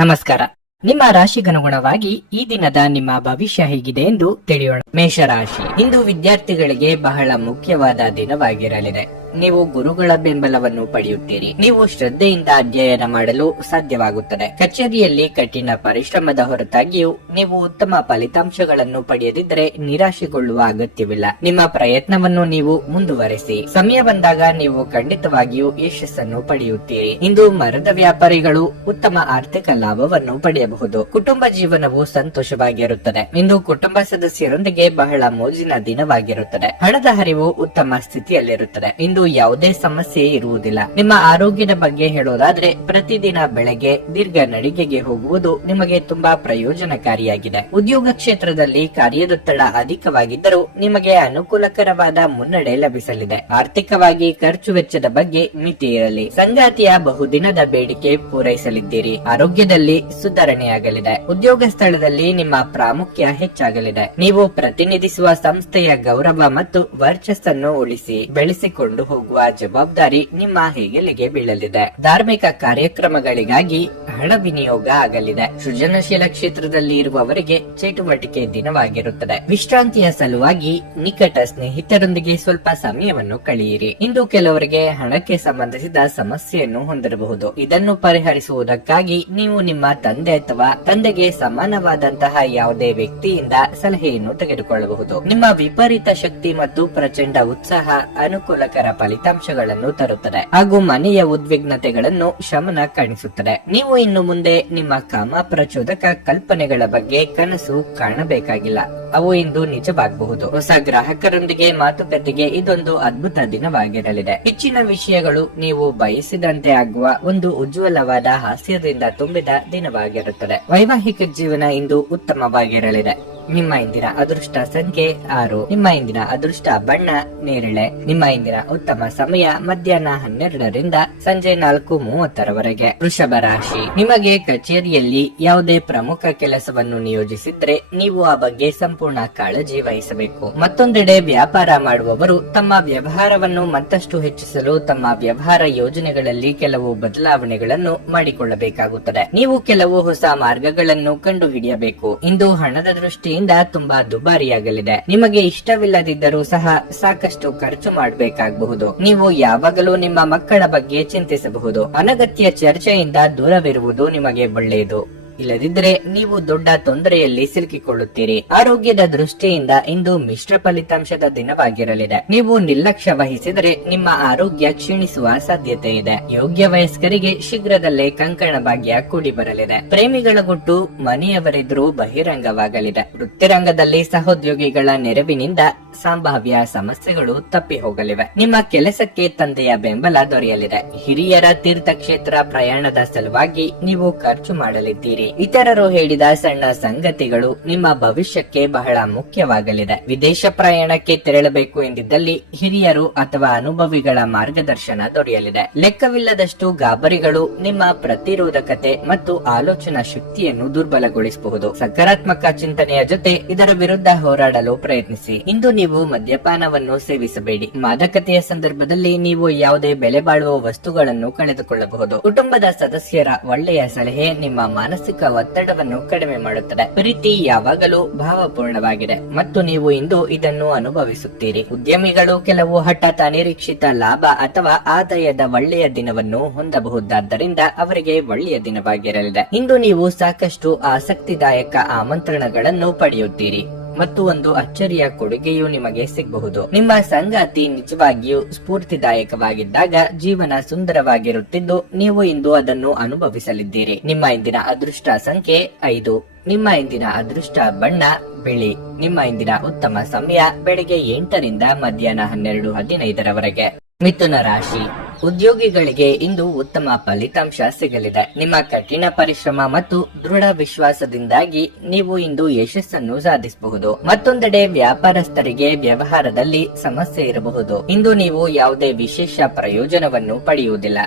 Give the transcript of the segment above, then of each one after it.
ನಮಸ್ಕಾರ. ನಿಮ್ಮ ರಾಶಿಗನುಗುಣವಾಗಿ ಈ ದಿನದ ನಿಮ್ಮ ಭವಿಷ್ಯ ಹೇಗಿದೆ ಎಂದು ತಿಳಿಯೋಣ. ಮೇಷರಾಶಿ, ಇಂದು ವಿದ್ಯಾರ್ಥಿಗಳಿಗೆ ಬಹಳ ಮುಖ್ಯವಾದ ದಿನವಾಗಿರಲಿದೆ. ನೀವು ಗುರುಗಳ ಬೆಂಬಲವನ್ನು ಪಡೆಯುತ್ತೀರಿ. ನೀವು ಶ್ರದ್ಧೆಯಿಂದ ಅಧ್ಯಯನ ಮಾಡಲು ಸಾಧ್ಯವಾಗುತ್ತದೆ. ಕಚೇರಿಯಲ್ಲಿ ಕಠಿಣ ಪರಿಶ್ರಮದ ಹೊರತಾಗಿಯೂ ನೀವು ಉತ್ತಮ ಫಲಿತಾಂಶಗಳನ್ನು ಪಡೆಯದಿದ್ದರೆ ನಿರಾಶೆಗೊಳ್ಳುವ ಅಗತ್ಯವಿಲ್ಲ. ನಿಮ್ಮ ಪ್ರಯತ್ನವನ್ನು ನೀವು ಮುಂದುವರೆಸಿ. ಸಮಯ ಬಂದಾಗ ನೀವು ಖಂಡಿತವಾಗಿಯೂ ಯಶಸ್ಸನ್ನು ಪಡೆಯುತ್ತೀರಿ. ಇಂದು ಮರದ ವ್ಯಾಪಾರಿಗಳು ಉತ್ತಮ ಆರ್ಥಿಕ ಲಾಭವನ್ನು ಪಡೆಯಬಹುದು. ಕುಟುಂಬ ಜೀವನವು ಸಂತೋಷವಾಗಿರುತ್ತದೆ. ಇಂದು ಕುಟುಂಬ ಸದಸ್ಯರೊಂದಿಗೆ ಬಹಳ ಮೋಜಿನ ದಿನವಾಗಿರುತ್ತದೆ. ಹಣದ ಹರಿವು ಉತ್ತಮ ಸ್ಥಿತಿಯಲ್ಲಿರುತ್ತದೆ. ಇಂದು ಯಾವುದೇ ಸಮಸ್ಯೆ ಇರುವುದಿಲ್ಲ. ನಿಮ್ಮ ಆರೋಗ್ಯದ ಬಗ್ಗೆ ಹೇಳೋದಾದ್ರೆ ಪ್ರತಿದಿನ ಬೆಳಗ್ಗೆ ದೀರ್ಘ ನಡಿಗೆಗೆ ಹೋಗುವುದು ನಿಮಗೆ ತುಂಬಾ ಪ್ರಯೋಜನಕಾರಿಯಾಗಿದೆ. ಉದ್ಯೋಗ ಕ್ಷೇತ್ರದಲ್ಲಿ ಕಾರ್ಯದೊತ್ತಡ ಅಧಿಕವಾಗಿದ್ದರೂ ನಿಮಗೆ ಅನುಕೂಲಕರವಾದ ಮುನ್ನಡೆ ಲಭಿಸಲಿದೆ. ಆರ್ಥಿಕವಾಗಿ ಖರ್ಚು ವೆಚ್ಚದ ಬಗ್ಗೆ ಮಿತಿ ಇರಲಿ. ಸಂಗಾತಿಯ ಬಹುದಿನದ ಬೇಡಿಕೆ ಪೂರೈಸಲಿದ್ದೀರಿ. ಆರೋಗ್ಯದಲ್ಲಿ ಸುಧಾರಣೆಯಾಗಲಿದೆ. ಉದ್ಯೋಗ ಸ್ಥಳದಲ್ಲಿ ನಿಮ್ಮ ಪ್ರಾಮುಖ್ಯ ಹೆಚ್ಚಾಗಲಿದೆ. ನೀವು ಪ್ರತಿನಿಧಿಸುವ ಸಂಸ್ಥೆಯ ಗೌರವ ಮತ್ತು ವರ್ಚಸ್ಸನ್ನು ಉಳಿಸಿ ಬೆಳೆಸಿಕೊಂಡು ಹೋಗುವ ಜವಾಬ್ದಾರಿ ನಿಮ್ಮ ಹೆಗಲಿಗೆ ಬೀಳಲಿದೆ. ಧಾರ್ಮಿಕ ಕಾರ್ಯಕ್ರಮಗಳಿಗಾಗಿ ಹಣ ವಿನಿಯೋಗ ಆಗಲಿದೆ. ಸೃಜನಶೀಲ ಕ್ಷೇತ್ರದಲ್ಲಿ ಇರುವವರಿಗೆ ಚಟುವಟಿಕೆ ದಿನವಾಗಿರುತ್ತದೆ. ವಿಶ್ರಾಂತಿಯ ಸಲುವಾಗಿ ನಿಕಟ ಸ್ನೇಹಿತರೊಂದಿಗೆ ಸ್ವಲ್ಪ ಸಮಯವನ್ನು ಕಳೆಯಿರಿ. ಇಂದು ಕೆಲವರಿಗೆ ಹಣಕ್ಕೆ ಸಂಬಂಧಿಸಿದ ಸಮಸ್ಯೆಯನ್ನು ಹೊಂದಿರಬಹುದು. ಇದನ್ನು ಪರಿಹರಿಸುವುದಕ್ಕಾಗಿ ನೀವು ನಿಮ್ಮ ತಂದೆ ಅಥವಾ ತಂದೆಗೆ ಸಮಾನವಾದಂತಹ ಯಾವುದೇ ವ್ಯಕ್ತಿಯಿಂದ ಸಲಹೆಯನ್ನು ತೆಗೆದುಕೊಳ್ಳಬಹುದು. ನಿಮ್ಮ ವಿಪರೀತ ಶಕ್ತಿ ಮತ್ತು ಪ್ರಚಂಡ ಉತ್ಸಾಹ ಅನುಕೂಲಕರ ಫಲಿತಾಂಶಗಳನ್ನು ತರುತ್ತದೆ ಹಾಗೂ ಮನೆಯ ಉದ್ವಿಗ್ನತೆಗಳನ್ನು ಶಮನ ಕಾಣಿಸುತ್ತದೆ. ನೀವು ಇನ್ನು ಮುಂದೆ ನಿಮ್ಮ ಕಾಮ ಪ್ರಚೋದಕ ಕಲ್ಪನೆಗಳ ಬಗ್ಗೆ ಕನಸು ಕಾಣಬೇಕಾಗಿಲ್ಲ. ಅವು ಇಂದು ನಿಜವಾಗಬಹುದು. ಹೊಸ ಗ್ರಾಹಕರೊಂದಿಗೆ ಮಾತುಕತೆಗೆ ಇದೊಂದು ಅದ್ಭುತ ದಿನವಾಗಿರಲಿದೆ. ಹೆಚ್ಚಿನ ವಿಷಯಗಳು ನೀವು ಬಯಸಿದಂತೆ ಆಗುವ ಒಂದು ಉಜ್ವಲವಾದ ಹಾಸ್ಯದಿಂದ ತುಂಬಿದ ದಿನವಾಗಿರುತ್ತದೆ. ವೈವಾಹಿಕ ಜೀವನ ಇಂದು ಉತ್ತಮವಾಗಿರಲಿದೆ. ನಿಮ್ಮ ಇಂದಿನ ಅದೃಷ್ಟ ಸಂಖ್ಯೆ 6. ನಿಮ್ಮ ಇಂದಿನ ಅದೃಷ್ಟ ಬಣ್ಣ ನೇರಳೆ. ನಿಮ್ಮ ಇಂದಿನ ಉತ್ತಮ ಸಮಯ ಮಧ್ಯಾಹ್ನ 12ರಿಂದ ಸಂಜೆ 4:30 ವೃಷಭ ರಾಶಿ, ನಿಮಗೆ ಕಚೇರಿಯಲ್ಲಿ ಯಾವುದೇ ಪ್ರಮುಖ ಕೆಲಸವನ್ನು ನಿಯೋಜಿಸಿದ್ರೆ ನೀವು ಆ ಬಗ್ಗೆ ಸಂಪೂರ್ಣ ಕಾಳಜಿ ವಹಿಸಬೇಕು. ಮತ್ತೊಂದೆಡೆ ವ್ಯಾಪಾರ ಮಾಡುವವರು ತಮ್ಮ ವ್ಯವಹಾರವನ್ನು ಮತ್ತಷ್ಟು ಹೆಚ್ಚಿಸಲು ತಮ್ಮ ವ್ಯವಹಾರ ಯೋಜನೆಗಳಲ್ಲಿ ಕೆಲವು ಬದಲಾವಣೆಗಳನ್ನು ಮಾಡಿಕೊಳ್ಳಬೇಕಾಗುತ್ತದೆ. ನೀವು ಕೆಲವು ಹೊಸ ಮಾರ್ಗಗಳನ್ನು ಕಂಡುಹಿಡಿಯಬೇಕು. ಇಂದು ಹಣದ ದೃಷ್ಟಿ ತುಂಬಾ ದುಬಾರಿಯಾಗಲಿದೆ. ನಿಮಗೆ ಇಷ್ಟವಿಲ್ಲದಿದ್ದರೂ ಸಹ ಸಾಕಷ್ಟು ಖರ್ಚು ಮಾಡಬೇಕಾಗಬಹುದು. ನೀವು ಯಾವಾಗಲೂ ನಿಮ್ಮ ಮಕ್ಕಳ ಬಗ್ಗೆ ಚಿಂತಿಸಬಹುದು. ಅನಗತ್ಯ ಚರ್ಚೆಯಿಂದ ದೂರವಿರುವುದು ನಿಮಗೆ ಒಳ್ಳೆಯದು. ಇಲ್ಲದಿದ್ದರೆ ನೀವು ದೊಡ್ಡ ತೊಂದರೆಯಲ್ಲಿ ಸಿಲುಕಿಕೊಳ್ಳುತ್ತೀರಿ. ಆರೋಗ್ಯದ ದೃಷ್ಟಿಯಿಂದ ಇಂದು ಮಿಶ್ರ ಫಲಿತಾಂಶದ ದಿನವಾಗಿರಲಿದೆ. ನೀವು ನಿರ್ಲಕ್ಷ್ಯ ವಹಿಸಿದರೆ ನಿಮ್ಮ ಆರೋಗ್ಯ ಕ್ಷೀಣಿಸುವ ಸಾಧ್ಯತೆ ಇದೆ. ಯೋಗ್ಯ ವಯಸ್ಕರಿಗೆ ಶೀಘ್ರದಲ್ಲೇ ಕಂಕಣ ಭಾಗ್ಯ ಕೂಡಿ ಬರಲಿದೆ. ಪ್ರೇಮಿಗಳ ಗುಟ್ಟು ಮನೆಯವರೆದುರು ಬಹಿರಂಗವಾಗಲಿದೆ. ವೃತ್ತಿರಂಗದಲ್ಲಿ ಸಹೋದ್ಯೋಗಿಗಳ ನೆರವಿನಿಂದ ಸಂಭಾವ್ಯ ಸಮಸ್ಯೆಗಳು ತಪ್ಪಿ ಹೋಗಲಿವೆ. ನಿಮ್ಮ ಕೆಲಸಕ್ಕೆ ತಂದೆಯ ಬೆಂಬಲ ದೊರೆಯಲಿದೆ. ಹಿರಿಯರ ತೀರ್ಥಕ್ಷೇತ್ರ ಪ್ರಯಾಣದ ಸಲುವಾಗಿ ನೀವು ಖರ್ಚು ಮಾಡಲಿದ್ದೀರಿ. ಇತರರು ಹೇಳಿದ ಸಣ್ಣ ಸಂಗತಿಗಳು ನಿಮ್ಮ ಭವಿಷ್ಯಕ್ಕೆ ಬಹಳ ಮುಖ್ಯವಾಗಲಿದೆ. ವಿದೇಶ ಪ್ರಯಾಣಕ್ಕೆ ತೆರಳಬೇಕು ಎಂದಿದ್ದಲ್ಲಿ ಹಿರಿಯರು ಅಥವಾ ಅನುಭವಿಗಳ ಮಾರ್ಗದರ್ಶನ ದೊರೆಯಲಿದೆ. ಲೆಕ್ಕವಿಲ್ಲದಷ್ಟು ಗಾಬರಿಗಳು ನಿಮ್ಮ ಪ್ರತಿರೋಧಕತೆ ಮತ್ತು ಆಲೋಚನಾ ಶಕ್ತಿಯನ್ನು ದುರ್ಬಲಗೊಳಿಸಬಹುದು. ಸಕಾರಾತ್ಮಕ ಚಿಂತನೆಯ ಜೊತೆ ಇದರ ವಿರುದ್ಧ ಹೋರಾಡಲು ಪ್ರಯತ್ನಿಸಿ. ಇಂದು ನೀವು ಮದ್ಯಪಾನವನ್ನು ಸೇವಿಸಬೇಡಿ. ಮಾದಕತೆಯ ಸಂದರ್ಭದಲ್ಲಿ ನೀವು ಯಾವುದೇ ಬೆಲೆ ಬಾಳುವ ವಸ್ತುಗಳನ್ನು ಕಳೆದುಕೊಳ್ಳಬಹುದು. ಕುಟುಂಬದ ಸದಸ್ಯರ ಒಳ್ಳೆಯ ಸಲಹೆ ನಿಮ್ಮ ಮಾನಸಿಕ ಒತ್ತಡವನ್ನು ಕಡಿಮೆ ಮಾಡುತ್ತದೆ. ಪ್ರೀತಿ ಯಾವಾಗಲೂ ಭಾವಪೂರ್ಣವಾಗಿದೆ ಮತ್ತು ನೀವು ಇಂದು ಇದನ್ನು ಅನುಭವಿಸುತ್ತೀರಿ. ಉದ್ಯಮಿಗಳು ಕೆಲವು ಹಠಾತ್ ಅನಿರೀಕ್ಷಿತ ಲಾಭ ಅಥವಾ ಆದಾಯದ ಒಳ್ಳೆಯ ದಿನವನ್ನು ಹೊಂದಬಹುದಾದ್ದರಿಂದ ಅವರಿಗೆ ಒಳ್ಳೆಯ ದಿನವಾಗಿರಲಿದೆ. ಇಂದು ನೀವು ಸಾಕಷ್ಟು ಆಸಕ್ತಿದಾಯಕ ಆಮಂತ್ರಣಗಳನ್ನು ಪಡೆಯುತ್ತೀರಿ ಮತ್ತು ಒಂದು ಅಚ್ಚರಿಯ ಕೊಡುಗೆಯೂ ನಿಮಗೆ ಸಿಗಬಹುದು. ನಿಮ್ಮ ಸಂಗಾತಿ ನಿಜವಾಗಿಯೂ ಸ್ಫೂರ್ತಿದಾಯಕವಾಗಿದ್ದಾಗ ಜೀವನ ಸುಂದರವಾಗಿರುತ್ತಿದ್ದು ನೀವು ಇಂದು ಅದನ್ನು ಅನುಭವಿಸಲಿದ್ದೀರಿ. ನಿಮ್ಮ ಇಂದಿನ ಅದೃಷ್ಟ ಸಂಖ್ಯೆ 5. ನಿಮ್ಮ ಇಂದಿನ ಅದೃಷ್ಟ ಬಣ್ಣ ಬಿಳಿ. ನಿಮ್ಮ ಇಂದಿನ ಉತ್ತಮ ಸಮಯ ಬೆಳಗ್ಗೆ 8ರಿಂದ ಮಧ್ಯಾಹ್ನ 12:15 ಮಿಥುನ ರಾಶಿ, ಉದ್ಯೋಗಿಗಳಿಗೆ ಇಂದು ಉತ್ತಮ ಫಲಿತಾಂಶ ಸಿಗಲಿದೆ. ನಿಮ್ಮ ಕಠಿಣ ಪರಿಶ್ರಮ ಮತ್ತು ದೃಢ ವಿಶ್ವಾಸದಿಂದಾಗಿ ನೀವು ಇಂದು ಯಶಸ್ಸನ್ನು ಸಾಧಿಸಬಹುದು. ಮತ್ತೊಂದೆಡೆ ವ್ಯಾಪಾರಸ್ಥರಿಗೆ ವ್ಯವಹಾರದಲ್ಲಿ ಸಮಸ್ಯೆ ಇರಬಹುದು. ಇಂದು ನೀವು ಯಾವುದೇ ವಿಶೇಷ ಪ್ರಯೋಜನವನ್ನು ಪಡೆಯುವುದಿಲ್ಲ.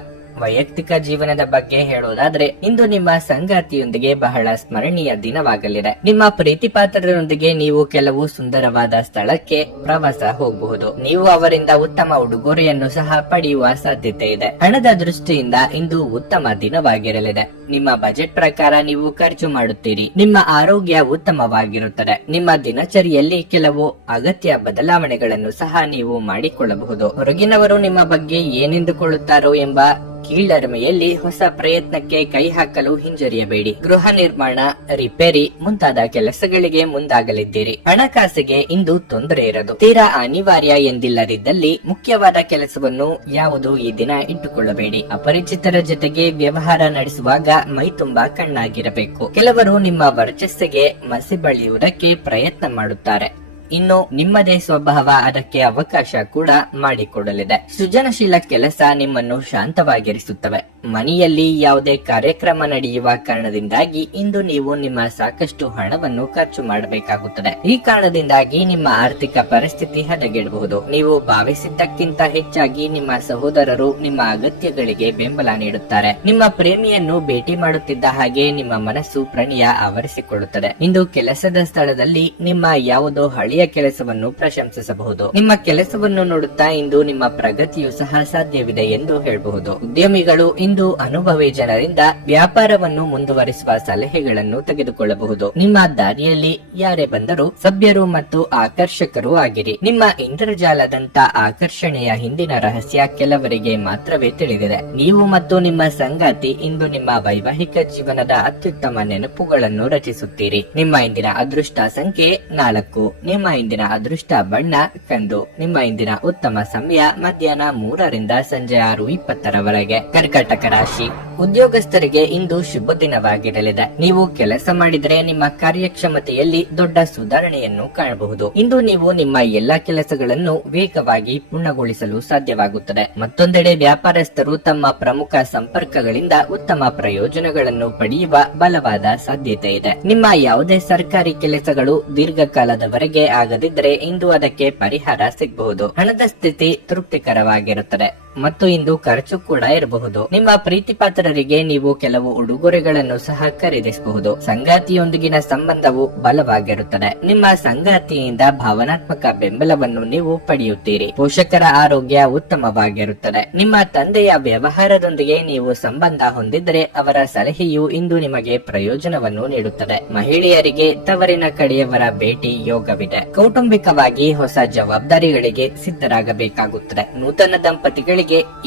ವೈಯಕ್ತಿಕ ಜೀವನದ ಬಗ್ಗೆ ಹೇಳೋದಾದ್ರೆ ಇಂದು ನಿಮ್ಮ ಸಂಗಾತಿಯೊಂದಿಗೆ ಬಹಳ ಸ್ಮರಣೀಯ ದಿನವಾಗಲಿದೆ. ನಿಮ್ಮ ಪ್ರೀತಿ ಪಾತ್ರರೊಂದಿಗೆ ನೀವು ಕೆಲವು ಸುಂದರವಾದ ಸ್ಥಳಕ್ಕೆ ಪ್ರವಾಸ ಹೋಗಬಹುದು. ನೀವು ಅವರಿಂದ ಉತ್ತಮ ಉಡುಗೊರೆಯನ್ನು ಸಹ ಪಡೆಯುವ ಸಾಧ್ಯತೆ ಇದೆ. ಹಣದ ದೃಷ್ಟಿಯಿಂದ ಇಂದು ಉತ್ತಮ ದಿನವಾಗಿರಲಿದೆ. ನಿಮ್ಮ ಬಜೆಟ್ ಪ್ರಕಾರ ನೀವು ಖರ್ಚು ಮಾಡುತ್ತೀರಿ. ನಿಮ್ಮ ಆರೋಗ್ಯ ಉತ್ತಮವಾಗಿರುತ್ತದೆ. ನಿಮ್ಮ ದಿನಚರಿಯಲ್ಲಿ ಕೆಲವು ಅಗತ್ಯ ಬದಲಾವಣೆಗಳನ್ನು ಸಹ ನೀವು ಮಾಡಿಕೊಳ್ಳಬಹುದು. ಹೊರಗಿನವರು ನಿಮ್ಮ ಬಗ್ಗೆ ಏನೆಂದುಕೊಳ್ಳುತ್ತಾರೋ ಎಂಬ ಕೀಳರಿಮೆಯಲ್ಲಿ ಹೊಸ ಪ್ರಯತ್ನಕ್ಕೆ ಕೈ ಹಾಕಲು ಹಿಂಜರಿಯಬೇಡಿ. ಗೃಹ ನಿರ್ಮಾಣ, ರಿಪೇರಿ ಮುಂತಾದ ಕೆಲಸಗಳಿಗೆ ಮುಂದಾಗಲಿದ್ದೀರಿ. ಹಣಕಾಸಿಗೆ ಇಂದು ತೊಂದರೆ ಇರದು. ತೀರಾ ಅನಿವಾರ್ಯ ಎಂದಿಲ್ಲದಿದ್ದಲ್ಲಿ ಮುಖ್ಯವಾದ ಕೆಲಸವನ್ನು ಯಾವುದು ಈ ದಿನ ಇಟ್ಟುಕೊಳ್ಳಬೇಡಿ. ಅಪರಿಚಿತರ ಜೊತೆಗೆ ವ್ಯವಹಾರ ನಡೆಸುವಾಗ ಮೈ ತುಂಬಾ ಕಣ್ಣಾಗಿರಬೇಕು. ಕೆಲವರು ನಿಮ್ಮ ವರ್ಚಸ್ಸಿಗೆ ಮಸಿ ಬಳಿಯುವುದಕ್ಕೆ ಪ್ರಯತ್ನ ಮಾಡುತ್ತಾರೆ. ಇನ್ನು ನಿಮ್ಮದೇ ಸ್ವಭಾವ ಅದಕ್ಕೆ ಅವಕಾಶ ಕೂಡ ಮಾಡಿಕೊಡಲಿದೆ. ಸೃಜನಶೀಲ ಕೆಲಸ ನಿಮ್ಮನ್ನು ಶಾಂತವಾಗಿರಿಸುತ್ತವೆ. ಮನೆಯಲ್ಲಿ ಯಾವುದೇ ಕಾರ್ಯಕ್ರಮ ನಡೆಯುವ ಕಾರಣದಿಂದಾಗಿ ಇಂದು ನೀವು ನಿಮ್ಮ ಸಾಕಷ್ಟು ಹಣವನ್ನು ಖರ್ಚು ಮಾಡಬೇಕಾಗುತ್ತದೆ. ಈ ಕಾರಣದಿಂದಾಗಿ ನಿಮ್ಮ ಆರ್ಥಿಕ ಪರಿಸ್ಥಿತಿ ಹದಗೆಡಬಹುದು. ನೀವು ಭಾವಿಸಿದ್ದಕ್ಕಿಂತ ಹೆಚ್ಚಾಗಿ ನಿಮ್ಮ ಸಹೋದರರು ನಿಮ್ಮ ಅಗತ್ಯಗಳಿಗೆ ಬೆಂಬಲ ನೀಡುತ್ತಾರೆ. ನಿಮ್ಮ ಪ್ರೇಮಿಯನ್ನು ಭೇಟಿ ಮಾಡುತ್ತಿದ್ದ ಹಾಗೆ ನಿಮ್ಮ ಮನಸ್ಸು ಪ್ರಣಯ ಆವರಿಸಿಕೊಳ್ಳುತ್ತದೆ. ಇಂದು ಕೆಲಸದ ಸ್ಥಳದಲ್ಲಿ ನಿಮ್ಮ ಯಾವುದೋ ಹಳೆಯ ಕೆಲಸವನ್ನು ಪ್ರಶಂಸಿಸಬಹುದು. ನಿಮ್ಮ ಕೆಲಸವನ್ನು ನೋಡುತ್ತಾ ಇಂದು ನಿಮ್ಮ ಪ್ರಗತಿಯು ಸಹ ಸಾಧ್ಯವಿದೆ ಎಂದು ಹೇಳಬಹುದು. ಉದ್ಯಮಿಗಳು ಇಂದು ಅನುಭವಿ ಜನರಿಂದ ವ್ಯಾಪಾರವನ್ನು ಮುಂದುವರಿಸುವ ಸಲಹೆಗಳನ್ನು ತೆಗೆದುಕೊಳ್ಳಬಹುದು. ನಿಮ್ಮ ದಾರಿಯಲ್ಲಿ ಯಾರೇ ಬಂದರೂ ಸಭ್ಯರು ಮತ್ತು ಆಕರ್ಷಕರು ಆಗಿರಿ. ನಿಮ್ಮ ಇಂದ್ರಜಾಲದಂತ ಆಕರ್ಷಣೆಯ ಹಿಂದಿನ ರಹಸ್ಯ ಕೆಲವರಿಗೆ ಮಾತ್ರವೇ ತಿಳಿದಿದೆ. ನೀವು ಮತ್ತು ನಿಮ್ಮ ಸಂಗಾತಿ ಇಂದು ನಿಮ್ಮ ವೈವಾಹಿಕ ಜೀವನದ ಅತ್ಯುತ್ತಮ ನೆನಪುಗಳನ್ನು ರಚಿಸುತ್ತೀರಿ. ನಿಮ್ಮ ಇಂದಿನ ಅದೃಷ್ಟ ಸಂಖ್ಯೆ 4. ನಿಮ್ಮ ಇಂದಿನ ಅದೃಷ್ಟ ಬಣ್ಣ ಕಂದು. ನಿಮ್ಮ ಇಂದಿನ ಉತ್ತಮ ಸಮಯ ಮಧ್ಯಾಹ್ನ 3 ರಿಂದ ಸಂಜೆ 6:20 ಕರ್ಕಾಟಕ ರಾಶಿ. ಉದ್ಯೋಗಸ್ಥರಿಗೆ ಇಂದು ಶುಭ ದಿನವಾಗಿರಲಿದೆ. ನೀವು ಕೆಲಸ ಮಾಡಿದರೆ ನಿಮ್ಮ ಕಾರ್ಯಕ್ಷಮತೆಯಲ್ಲಿ ದೊಡ್ಡ ಸುಧಾರಣೆಯನ್ನು ಕಾಣಬಹುದು. ಇಂದು ನೀವು ನಿಮ್ಮ ಎಲ್ಲಾ ಕೆಲಸಗಳನ್ನು ವೇಗವಾಗಿ ಪೂರ್ಣಗೊಳಿಸಲು ಸಾಧ್ಯವಾಗುತ್ತದೆ. ಮತ್ತೊಂದೆಡೆ ವ್ಯಾಪಾರಸ್ಥರು ತಮ್ಮ ಪ್ರಮುಖ ಸಂಪರ್ಕಗಳಿಂದ ಉತ್ತಮ ಪ್ರಯೋಜನಗಳನ್ನು ಪಡೆಯುವ ಬಲವಾದ ಸಾಧ್ಯತೆ ಇದೆ. ನಿಮ್ಮ ಯಾವುದೇ ಸರ್ಕಾರಿ ಕೆಲಸಗಳು ದೀರ್ಘಕಾಲದವರೆಗೆ ಆಗದಿದ್ದರೆ ಇಂದು ಅದಕ್ಕೆ ಪರಿಹಾರ ಸಿಗಬಹುದು. ಹಣದ ಸ್ಥಿತಿ ತೃಪ್ತಿಕರವಾಗಿರುತ್ತದೆ ಮತ್ತು ಇಂದು ಖರ್ಚು ಕೂಡ ಇರಬಹುದು. ನಿಮ್ಮ ಪ್ರೀತಿ ಪಾತ್ರರಿಗೆ ನೀವು ಕೆಲವು ಉಡುಗೊರೆಗಳನ್ನು ಸಹ ಖರೀದಿಸಬಹುದು. ಸಂಗಾತಿಯೊಂದಿಗಿನ ಸಂಬಂಧವು ಬಲವಾಗಿರುತ್ತದೆ. ನಿಮ್ಮ ಸಂಗಾತಿಯಿಂದ ಭಾವನಾತ್ಮಕ ಬೆಂಬಲವನ್ನು ನೀವು ಪಡೆಯುತ್ತೀರಿ. ಪೋಷಕರ ಆರೋಗ್ಯ ಉತ್ತಮವಾಗಿರುತ್ತದೆ. ನಿಮ್ಮ ತಂದೆಯ ವ್ಯವಹಾರದೊಂದಿಗೆ ನೀವು ಸಂಬಂಧ ಹೊಂದಿದ್ದರೆ ಅವರ ಸಲಹೆಯು ಇಂದು ನಿಮಗೆ ಪ್ರಯೋಜನವನ್ನು ನೀಡುತ್ತದೆ. ಮಹಿಳೆಯರಿಗೆ ತವರಿನ ಕಡೆಯವರ ಭೇಟಿ ಯೋಗವಿದೆ. ಕೌಟುಂಬಿಕವಾಗಿ ಹೊಸ ಜವಾಬ್ದಾರಿಗಳಿಗೆ ಸಿದ್ಧರಾಗಬೇಕಾಗುತ್ತದೆ. ನೂತನ ದಂಪತಿಗಳಿಗೆ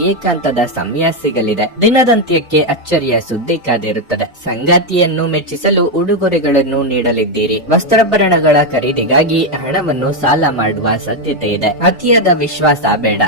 ಏಕಾಂತದ ಸಮಯ ಸಿಗಲಿದೆ. ದಿನದಂತ್ಯಕ್ಕೆ ಅಚ್ಚರಿಯ ಸುದ್ದಿ ಕಾದಿರುತ್ತದೆ. ಸಂಗಾತಿಯನ್ನು ಮೆಚ್ಚಿಸಲು ಉಡುಗೊರೆಗಳನ್ನು ನೀಡಲಿದ್ದೀರಿ. ವಸ್ತ್ರಾಭರಣಗಳ ಖರೀದಿಗಾಗಿ ಹಣವನ್ನು ಸಾಲ ಮಾಡುವ ಸಾಧ್ಯತೆ ಇದೆ. ಅತಿಯಾದ ವಿಶ್ವಾಸ ಬೇಡ.